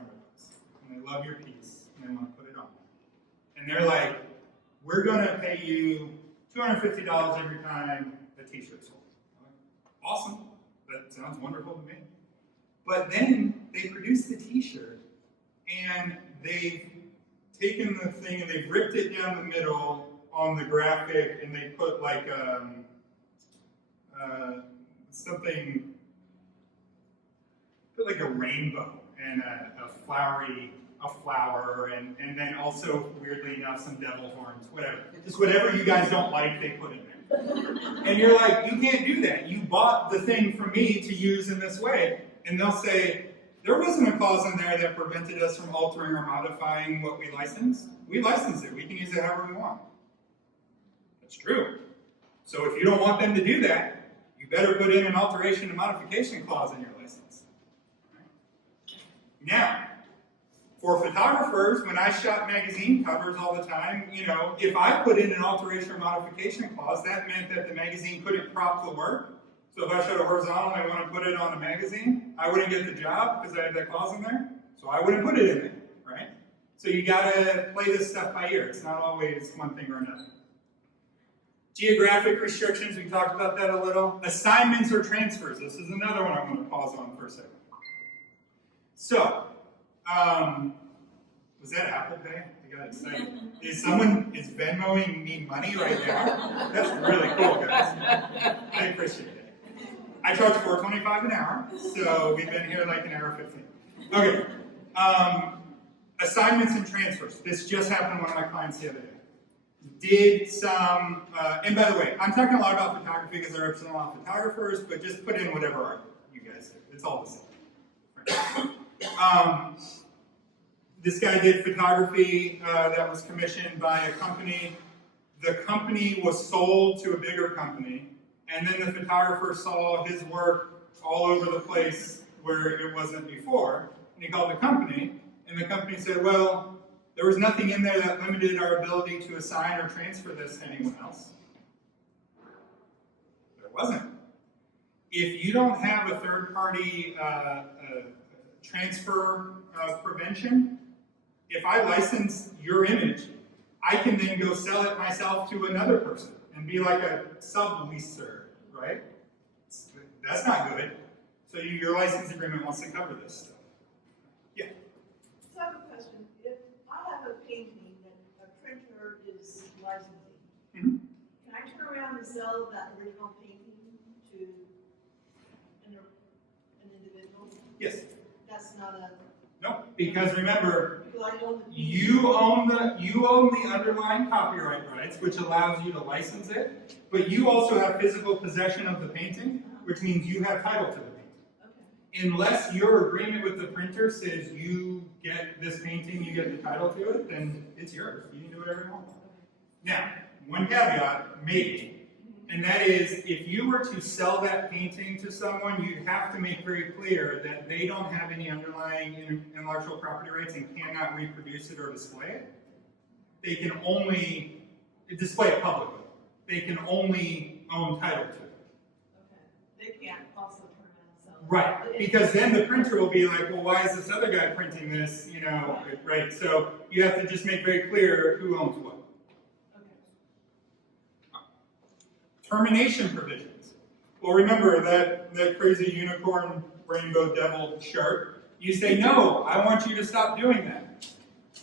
And they love your piece, and they want to put it on. And they're like, we're going to pay you $250 every time a t-shirt's sold. Awesome. That sounds wonderful to me. But then they produce the t-shirt, and they've taken the thing and they've ripped it down the middle on the graphic, and they put like something, put like a rainbow and a flower, and then also, weirdly enough, some devil horns, whatever. Just whatever you guys don't like, they put in there. And you're like, you can't do that. You bought the thing for me to use in this way. And they'll say, there wasn't a clause in there that prevented us from altering or modifying what we licensed. We licensed it. We can use it however we want. That's true. So if you don't want them to do that, you better put in an alteration and modification clause in your license. Now, for photographers, when I shot magazine covers all the time, you know, if I put in an alteration or modification clause, that meant that the magazine couldn't prop the work. So if I shot a horizontal and I want to put it on a magazine, I wouldn't get the job because I had that clause in there. So I wouldn't put it in there, right? So you gotta play this stuff by ear. It's not always one thing or another. Geographic restrictions, we talked about that a little. Assignments or transfers. This is another one I'm going to pause on for a second. So, was that Apple Pay? I got excited. Is Venmoing me money right now? That's really cool, guys. I appreciate it. I charge $4.25 an hour, so we've been here like an hour 15. Okay. Assignments and transfers. This just happened to one of my clients the other day. Did some, and by the way, I'm talking a lot about photography because I represent a lot of photographers, but just put in whatever art you guys do. It's all the same. Right. This guy did photography that was commissioned by a company. The company was sold to a bigger company, and then the photographer saw his work all over the place where it wasn't before, and he called the company, and the company said, well, there was nothing in there that limited our ability to assign or transfer this to anyone else. There wasn't. If you don't have a third-party transfer prevention, if I license your image, I can then go sell it myself to another person and be like a sub-leaser, right? That's not good. So your license agreement wants to cover this stuff. Yeah? So I have a question. If I have a painting that a printer is licensing, can I turn around and sell that original painting to an individual? Yes. That's not a... No, because remember, Because I own the you own the underlying copyright rights, which allows you to license it, but you also have physical possession of the painting, which means you have title to the painting. Okay. Unless your agreement with the printer says you get this painting, you get the title to it, then it's yours. You can do whatever you want. Now, one caveat, maybe, and that is if you were to sell that painting to someone, you'd have to make very clear that they don't have any underlying intellectual property rights and cannot reproduce it or display it. They can only display it publicly. They can only own title to it. Okay. They can't also turn around and sell it. Right, because then the printer will be like, well, why is this other guy printing this, you know, right? So you have to just make very clear who owns what. Termination provisions. Well, remember that crazy unicorn rainbow devil shirt. You say, no, I want you to stop doing that.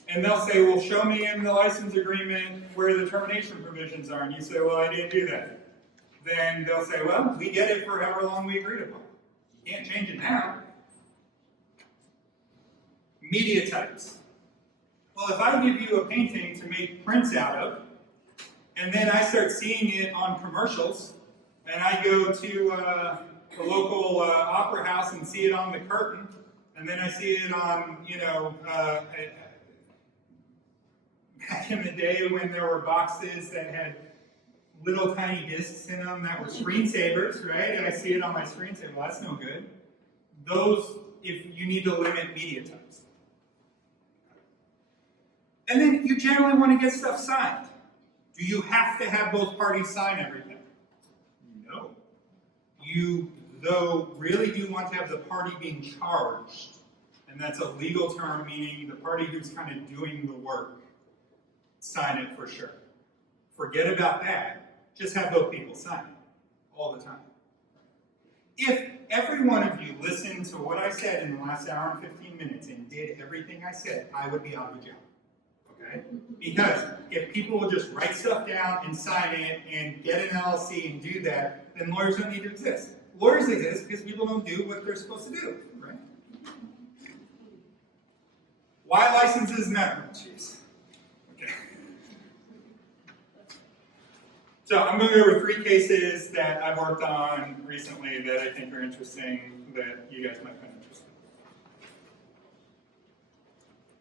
And they'll say, well, show me in the license agreement where the termination provisions are. And you say, well, I didn't do that. Then they'll say, well, we get it for however long we agreed upon. You can't change it now. Media types. Well, if I give you a painting to make prints out of, and then I start seeing it on commercials, and I go to the local opera house and see it on the curtain, and then I see it on, you know, back in the day when there were boxes that had little tiny discs in them that were screensavers, right? And I see it on my screensaver. Well, that's no good. Those, if you need to limit media types. And then you generally want to get stuff signed. Do you have to have both parties sign everything? No. though, really do want to have the party being charged, and that's a legal term meaning the party who's kind of doing the work, sign it for sure. Forget about that. Just have both people sign it all the time. If every one of you listened to what I said in the last hour and 15 minutes and did everything I said, I would be out of a job. Okay? Because if people will just write stuff down and sign it and get an LLC and do that, then lawyers don't need to exist. Lawyers exist because people don't do what they're supposed to do, right? Why licenses matter? Jeez. Okay. So I'm going to go over 3 cases that I've worked on recently that I think are interesting, that you guys might find interesting.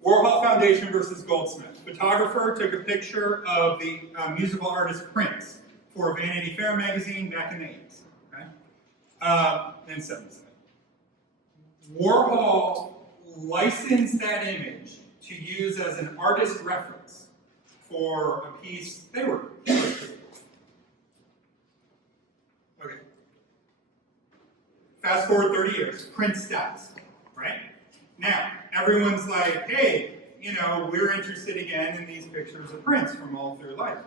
Warhol Foundation versus Goldsmith. Photographer took a picture of the musical artist Prince for Vanity Fair magazine back in the 80s, okay? And 70s. Warhol licensed that image to use as an artist reference for a piece. They were pretty cool. Okay. Fast forward 30 years, Prince dies, right? Now, everyone's like, hey, you know, we're interested again in these pictures of Prince from all through life.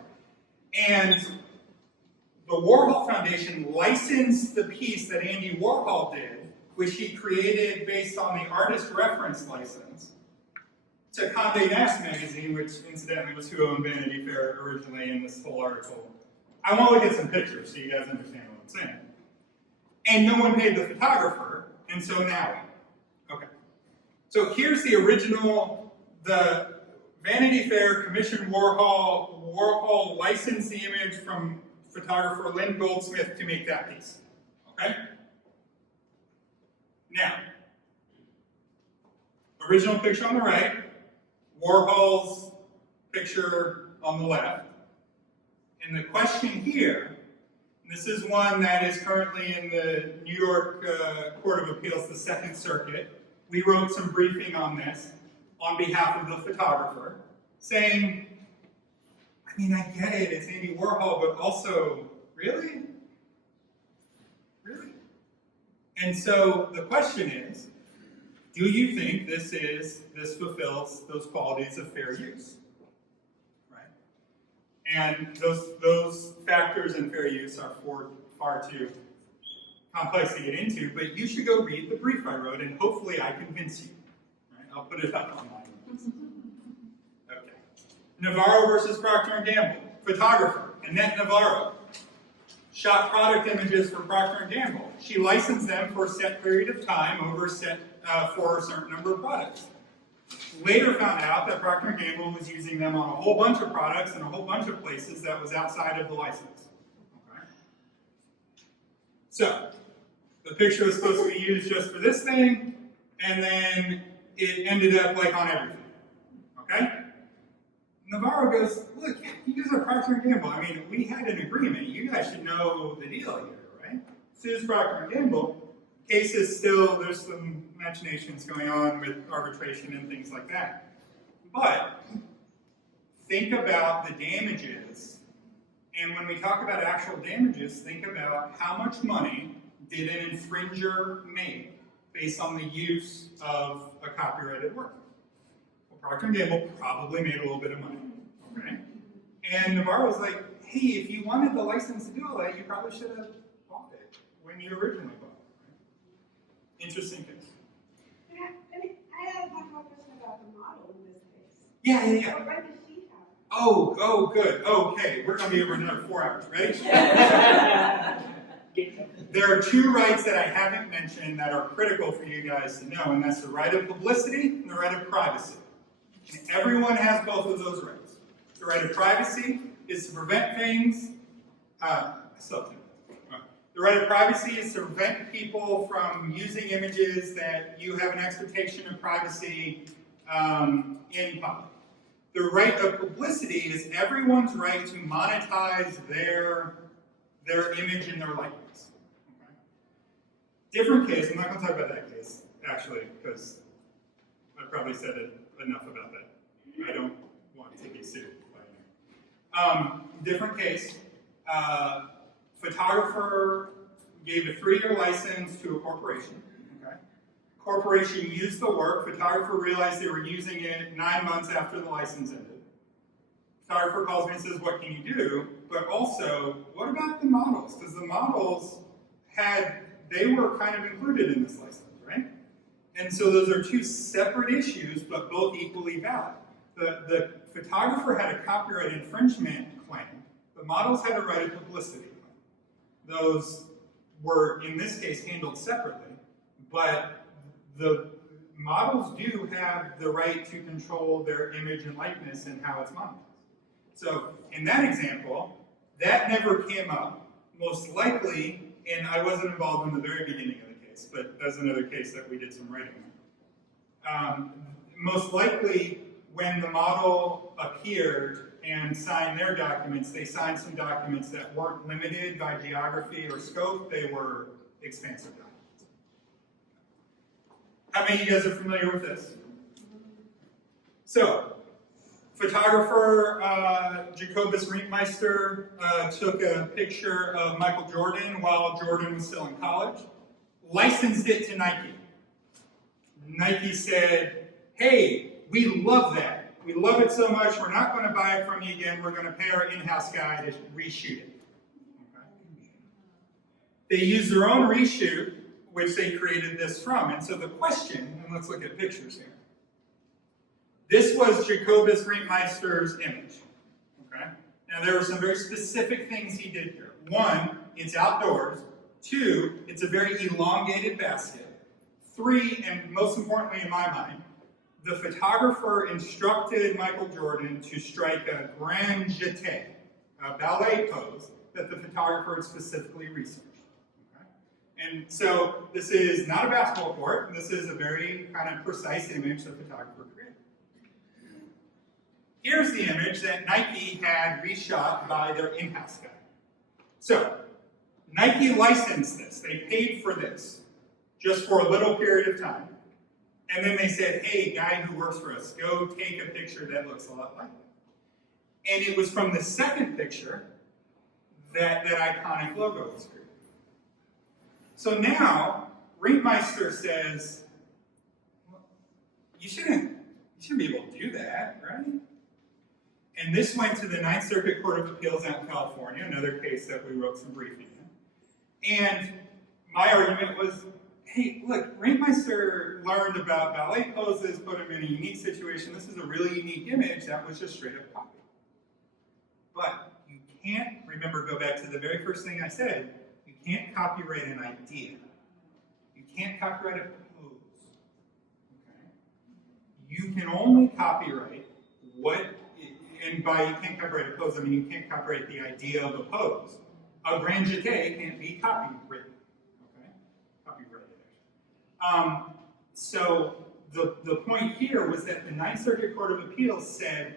And the Warhol Foundation licensed the piece that Andy Warhol did, which he created based on the artist reference license, to Condé Nast magazine, which incidentally was who owned Vanity Fair originally in this whole article. I want to look at some pictures so you guys understand what I'm saying. And no one paid the photographer, and so now, okay. So here's the original, the Vanity Fair commissioned Warhol licensed the image from photographer Lynn Goldsmith to make that piece, okay? Now, original picture on the right, Warhol's picture on the left. And the question here, and this is one that is currently in the New York Court of Appeals, the Second Circuit. We wrote some briefing on this on behalf of the photographer, saying, I mean, I get it, it's Andy Warhol, but also, really? Really? And so the question is, do you think this fulfills those qualities of fair use? Right? And those factors in fair use are far too complex to get into, but you should go read the brief I wrote, and hopefully I convince you. Right? I'll put it up online. Okay. Navarro versus Procter & Gamble. Photographer, Annette Navarro, shot product images for Procter & Gamble. She licensed them for a set period of time over for a certain number of products. Later found out that Procter & Gamble was using them on a whole bunch of products in a whole bunch of places that was outside of the license. Okay. So, the picture was supposed to be used just for this thing, and then it ended up like on everything. Okay? Navarro goes, look, you guys are Procter & Gamble. I mean, we had an agreement. You guys should know the deal here, right? Sues Procter & Gamble. Case is still, there's some machinations going on with arbitration and things like that. But think about the damages. And when we talk about actual damages, think about how much money did an infringer make based on the use of a copyrighted work. Well, Procter & Gamble probably made a little bit of money, okay? And Navarro's like, hey, if you wanted the license to do all that, you probably should have bought it when you originally bought it. Right? Interesting case. I had a question about the model in this case. Yeah. What right does she have? Oh, good. Okay, we're going to be over another 4 hours. Ready? There are 2 rights that I haven't mentioned that are critical for you guys to know, and that's the right of publicity and the right of privacy. And everyone has both of those rights. The right of privacy is to prevent things. The right of privacy is to prevent people from using images that you have an expectation of privacy in public. The right of publicity is everyone's right to monetize their image and their likeness. Okay? Different case, I'm not going to talk about that case, actually, because I probably said enough about that. I don't want to be sued by anyone. Different case, photographer gave a 3-year license to a corporation. Okay? Corporation used the work. Photographer realized they were using it 9 months after the license ended. Photographer calls me and says, what can you do? But also, what about the models? Because the models they were kind of included in this license, right? And so those are two separate issues, but both equally valid. The photographer had a copyright infringement claim. The models had a right of publicity claim. Those were, in this case, handled separately, but the models do have the right to control their image and likeness and how it's monetized. So in that example, that never came up, most likely, and I wasn't involved in the very beginning of the case, but that's another case that we did some writing on. Most likely, when the model appeared and signed their documents, they signed some documents that weren't limited by geography or scope, they were expansive documents. How many of you guys are familiar with this? So, photographer Jacobus Rinkmeister took a picture of Michael Jordan while Jordan was still in college, licensed it to Nike. Nike said, hey, we love that. We love it so much, we're not going to buy it from you again, we're going to pay our in-house guy to reshoot it. Okay. They used their own reshoot, which they created this from. And so the question, and let's look at pictures here. This was Jacobus Rinkmeister's image. Okay? Now there were some very specific things he did here. 1, it's outdoors. 2, it's a very elongated basket. 3, and most importantly in my mind, the photographer instructed Michael Jordan to strike a grand jeté, a ballet pose that the photographer had specifically researched. Okay? And so this is not a basketball court. This is a very kind of precise image the photographer created. Here's the image that Nike had reshot by their in-house guy. So, Nike licensed this. They paid for this just for a little period of time. And then they said, hey, guy who works for us, go take a picture that looks a lot like that. And it was from the second picture that that iconic logo was created. So now, Rinkmeister says, well, you shouldn't be able to do that, right? And this went to the 9th Circuit Court of Appeals out in California, another case that we wrote some briefing in. And my argument was, hey, look, Rinkmeister learned about ballet poses, put him in a unique situation. This is a really unique image that was just straight up copy. But you can't, remember, go back to the very first thing I said, you can't copyright an idea. You can't copyright a pose. Okay? You can only copyright what, and by you can't copyright a pose, I mean you can't copyright the idea of a pose. A grand jeté can't be copywritten. Okay? Copyrighted. So the point here was that the 9th Circuit Court of Appeals said,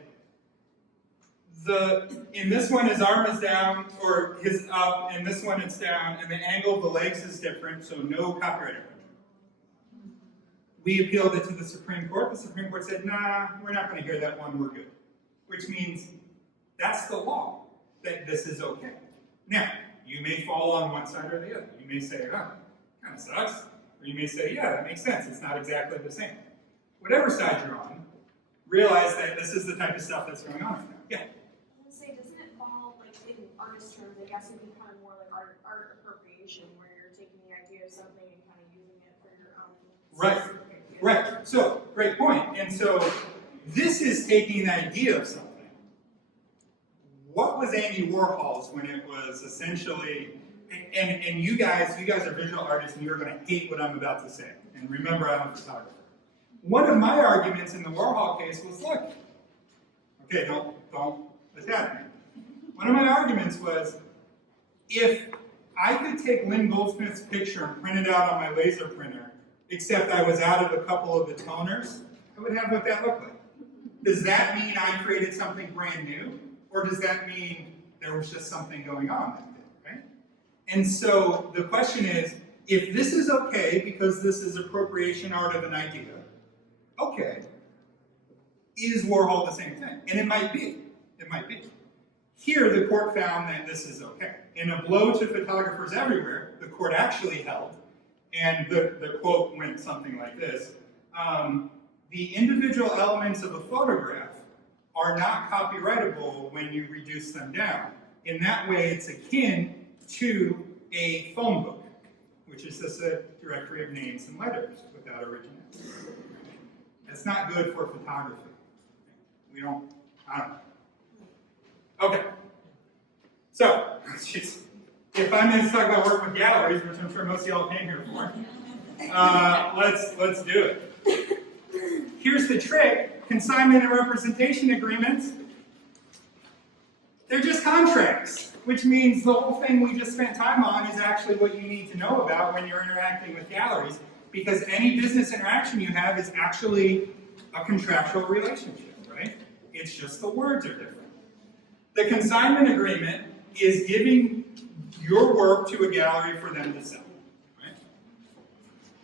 in this one his arm is down, or his up, and this one it's down, and the angle of the legs is different, so no copyright infringement. We appealed it to the Supreme Court. The Supreme Court said, nah, we're not going to hear that one, we're good. Which means that's the law, that this is okay. Now, you may fall on one side or the other. You may say, oh, kind of sucks. Or you may say, yeah, that makes sense. It's not exactly the same. Whatever side you're on, realize that this is the type of stuff that's going on right now. Yeah? I was going to say, doesn't it fall, like, in artist terms, I guess it'd be kind of more like art appropriation, where you're taking the idea of something and kind of using it for your own. Right. So, great point. And so, this is taking the idea of something. What was Andy Warhol's when it was essentially, and you guys are visual artists and you're going to hate what I'm about to say. And remember, I'm a photographer. One of my arguments in the Warhol case was, look, okay, don't attack me. One of my arguments was, if I could take Lynn Goldsmith's picture and print it out on my laser printer, except I was out of a couple of the toners, I would have what that looked like. Does that mean I created something brand new? Or does that mean there was just something going on that day, right? And so the question is, if this is okay because this is appropriation art of an idea, okay, is Warhol the same thing? And it might be. It might be. Here, the court found that this is okay. In a blow to photographers everywhere, the court actually held, and the quote went something like this, the individual elements of a photograph are not copyrightable when you reduce them down. In that way, it's akin to a phone book, which is just a directory of names and letters without originality. That's not good for photography. I don't know. Okay. So, if I'm going to talk about work with galleries, which I'm sure most of y'all came here for, let's do it. Here's the trick. Consignment and representation agreements, they're just contracts, which means the whole thing we just spent time on is actually what you need to know about when you're interacting with galleries, because any business interaction you have is actually a contractual relationship, right? It's just the words are different. The consignment agreement is giving your work to a gallery for them to sell.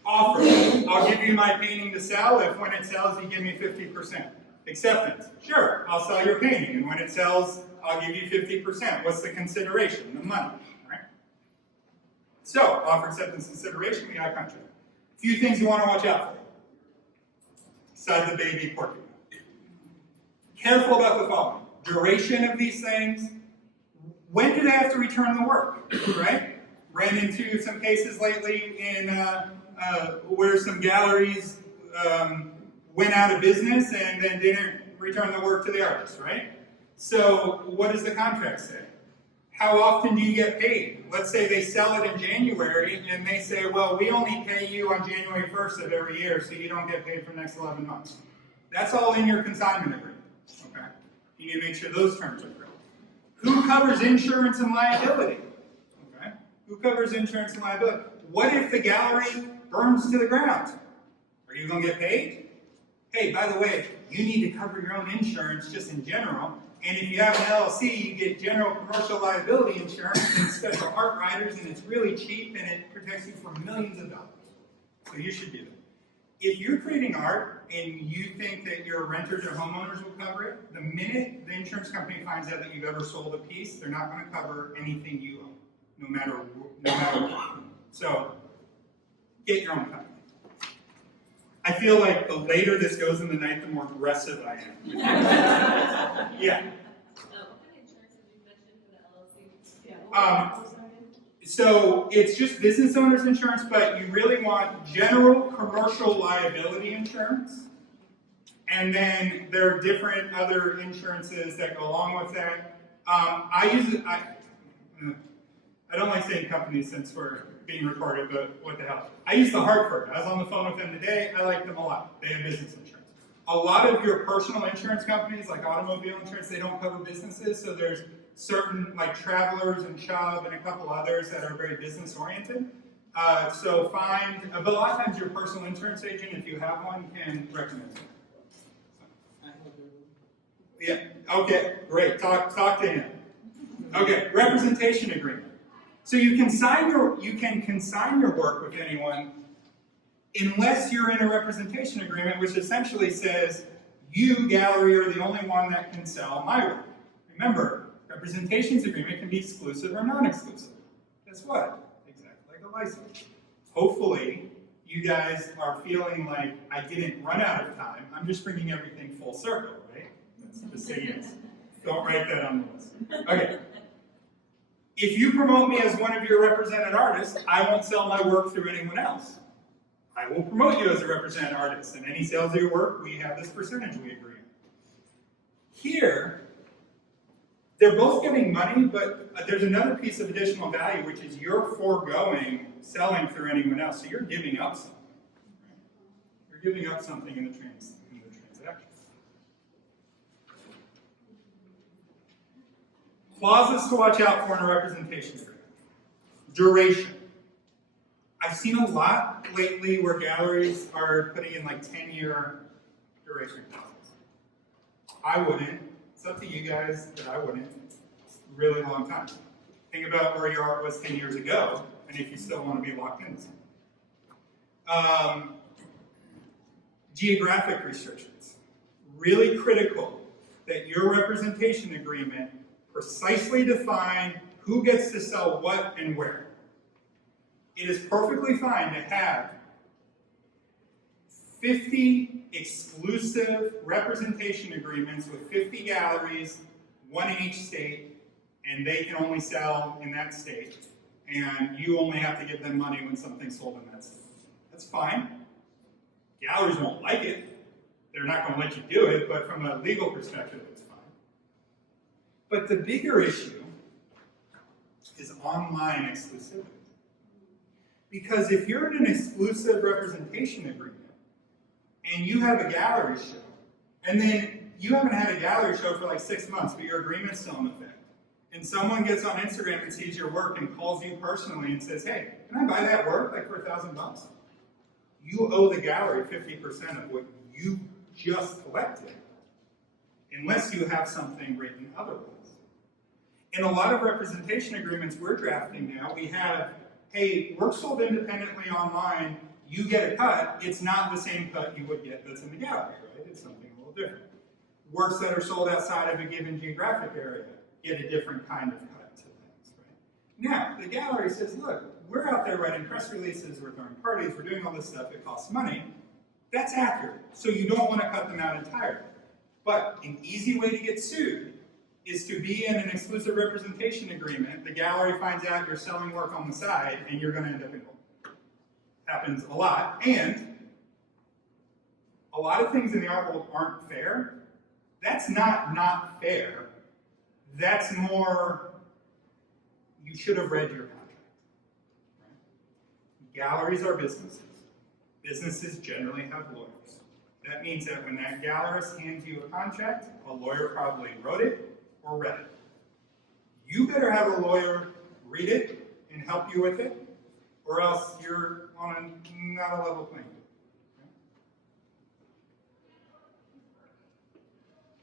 Offer. I'll give you my painting to sell if when it sells you give me 50%. Acceptance. Sure, I'll sell your painting, and when it sells, I'll give you 50%. What's the consideration? The money, right? So, offer, acceptance, consideration, we got a contract. A few things you want to watch out for. Besides the baby porcupine. Careful about the following. Duration of these things. When do they have to return the work, right? Ran into some cases lately in where some galleries went out of business and then didn't return the work to the artist, right? So what does the contract say? How often do you get paid? Let's say they sell it in January and they say, well, we only pay you on January 1st of every year, so you don't get paid for the next 11 months. That's all in your consignment agreement, okay? You need to make sure those terms are correct. Who covers insurance and liability? Okay? Who covers insurance and liability? What if the gallery burns to the ground? Are you going to get paid? Hey, by the way, you need to cover your own insurance just in general. And if you have an LLC, you get general commercial liability insurance and special art riders, and it's really cheap and it protects you for millions of dollars. So you should do that. If you're creating art and you think that your renters or homeowners will cover it, the minute the insurance company finds out that you've ever sold a piece, they're not going to cover anything you own, no matter what. So, get your own company. I feel like the later this goes in the night, the more aggressive I am. Yeah. What kind of insurance did you mention for the LLC? So it's just business owner's insurance, but you really want general commercial liability insurance. And then there are different other insurances that go along with that. I don't like saying companies since we're being recorded, but what the hell. I use the Hartford. I was on the phone with them today. I like them a lot. They have business insurance. A lot of your personal insurance companies, like automobile insurance, they don't cover businesses, so there's certain, like Travelers and Chubb and a couple others that are very business-oriented. So find, but a lot of times your personal insurance agent, if you have one, can recommend it. Yeah, okay, great, talk to him. Okay, representation agreement. So you can consign your work with anyone unless you're in a representation agreement, which essentially says, you, gallery, are the only one that can sell my work. Remember, representations agreement can be exclusive or non-exclusive. Guess what? Exactly like a license. Hopefully, you guys are feeling like I didn't run out of time. I'm just bringing everything full circle, right? Let's just say yes. Don't write that on the list. Okay. If you promote me as one of your represented artists, I won't sell my work through anyone else. I will promote you as a represented artist, and any sales of your work, we have this percentage we agree on. Here, they're both getting money, but there's another piece of additional value, which is you're foregoing selling through anyone else, so you're giving up something. You're giving up something in the transaction. Clauses to watch out for in a representation agreement. Duration. I've seen a lot lately where galleries are putting in like 10-year duration clauses. I wouldn't. It's up to you guys, but I wouldn't. It's a really long time. Think about where your art was 10 years ago, and if you still want to be locked into something. Geographic restrictions. Really critical that your representation agreement precisely define who gets to sell what and where. It is perfectly fine to have 50 exclusive representation agreements with 50 galleries, one in each state, and they can only sell in that state, and you only have to give them money when something's sold in that state. That's fine. Galleries won't like it. They're not going to let you do it, but from a legal perspective, it's fine. But the bigger issue is online exclusivity. Because if you're in an exclusive representation agreement, and you have a gallery show, and then you haven't had a gallery show for like 6 months, but your agreement's still in effect, and someone gets on Instagram and sees your work and calls you personally and says, hey, can I buy that work like for $1,000? You owe the gallery 50% of what you just collected, unless you have something written otherwise. In a lot of representation agreements we're drafting now, we have, hey, work sold independently online, you get a cut. It's not the same cut you would get that's in the gallery, right? It's something a little different. Works that are sold outside of a given geographic area get a different kind of cut to things, right? Now, the gallery says, look, we're out there writing press releases, we're throwing parties, we're doing all this stuff, it costs money. That's accurate, so you don't want to cut them out entirely. But an easy way to get sued is to be in an exclusive representation agreement, the gallery finds out you're selling work on the side, and you're going to end up in court. Happens a lot, and a lot of things in the art world aren't fair. That's not fair. That's more, you should have read your contract. Right? Galleries are businesses. Businesses generally have lawyers. That means that when that gallerist hands you a contract, a lawyer probably wrote it or read it. You better have a lawyer read it and help you with it, or else you're on not a level playing field.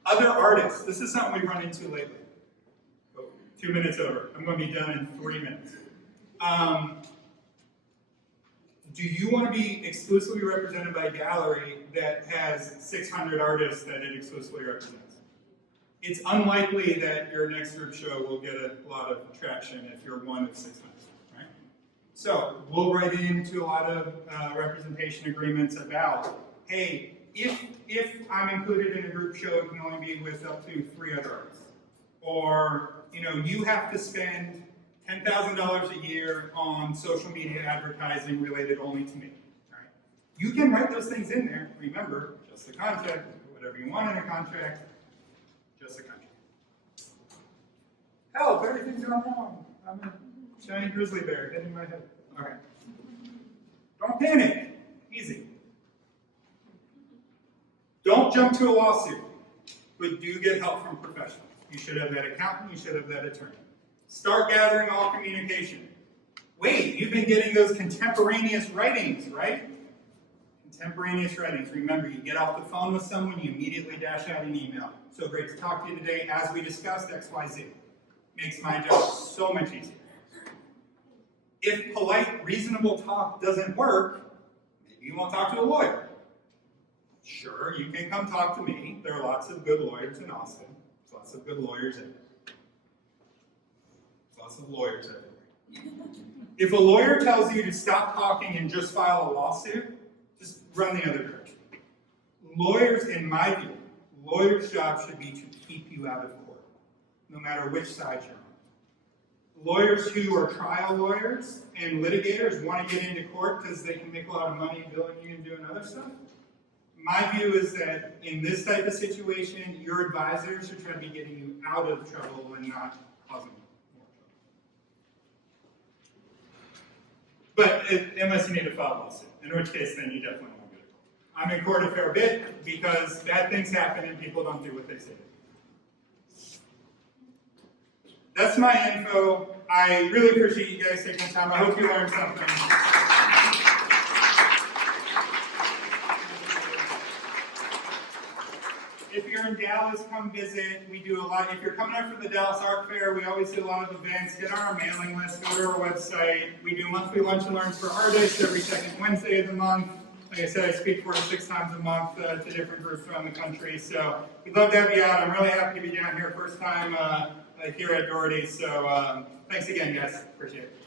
Other artists, this is something we've run into lately. Oh, 2 minutes over. I'm going to be done in 3 minutes. Do you want to be exclusively represented by a gallery that has 600 artists that it exclusively represents? It's unlikely that your next group show will get a lot of traction if you're one of 600. So we'll write into a lot of representation agreements about, hey, if I'm included in a group show, it can only be with up to 3 other artists. Or, you have to spend $10,000 a year on social media advertising related only to me. Right? You can write those things in there. Remember, just the contract, whatever you want in a contract, just the contract. Help, everything's gone wrong. I'm a giant grizzly bear hitting my head. All right. Don't panic. Easy. Don't jump to a lawsuit, but do get help from professionals. You should have that accountant. You should have that attorney. Start gathering all communication. Wait, you've been getting those contemporaneous writings, right? Contemporaneous writings. Remember, you get off the phone with someone, you immediately dash out an email. So great to talk to you today. As we discussed, XYZ. Makes my job so much easier. If polite, reasonable talk doesn't work, maybe you won't talk to a lawyer. Sure, you can come talk to me. There are lots of good lawyers in Austin. There's lots of good lawyers everywhere. There's lots of lawyers everywhere. If a lawyer tells you to stop talking and just file a lawsuit, just run the other direction. Lawyers, in my view, lawyers' job should be to keep you out of court, no matter which side you're on. Lawyers who are trial lawyers and litigators want to get into court because they can make a lot of money billing you and doing other stuff. My view is that in this type of situation, your advisors should try to be getting you out of trouble and not causing more trouble. But unless you need to file a lawsuit, in which case then you definitely won't go to court. I'm in court a fair bit because bad things happen and people don't do what they say. That's my info. I really appreciate you guys taking the time. I hope you learned something. If you're in Dallas, come visit. We do a lot. If you're coming up for the Dallas Art Fair, we always do a lot of events. Get on our mailing list, go to our website. We do monthly lunch and learns for artists every second Wednesday of the month. Like I said, I speak 4 to 6 times a month to different groups around the country. So we'd love to have you out. I'm really happy to be down here. First time here at Doherty. So thanks again, guys. Appreciate it.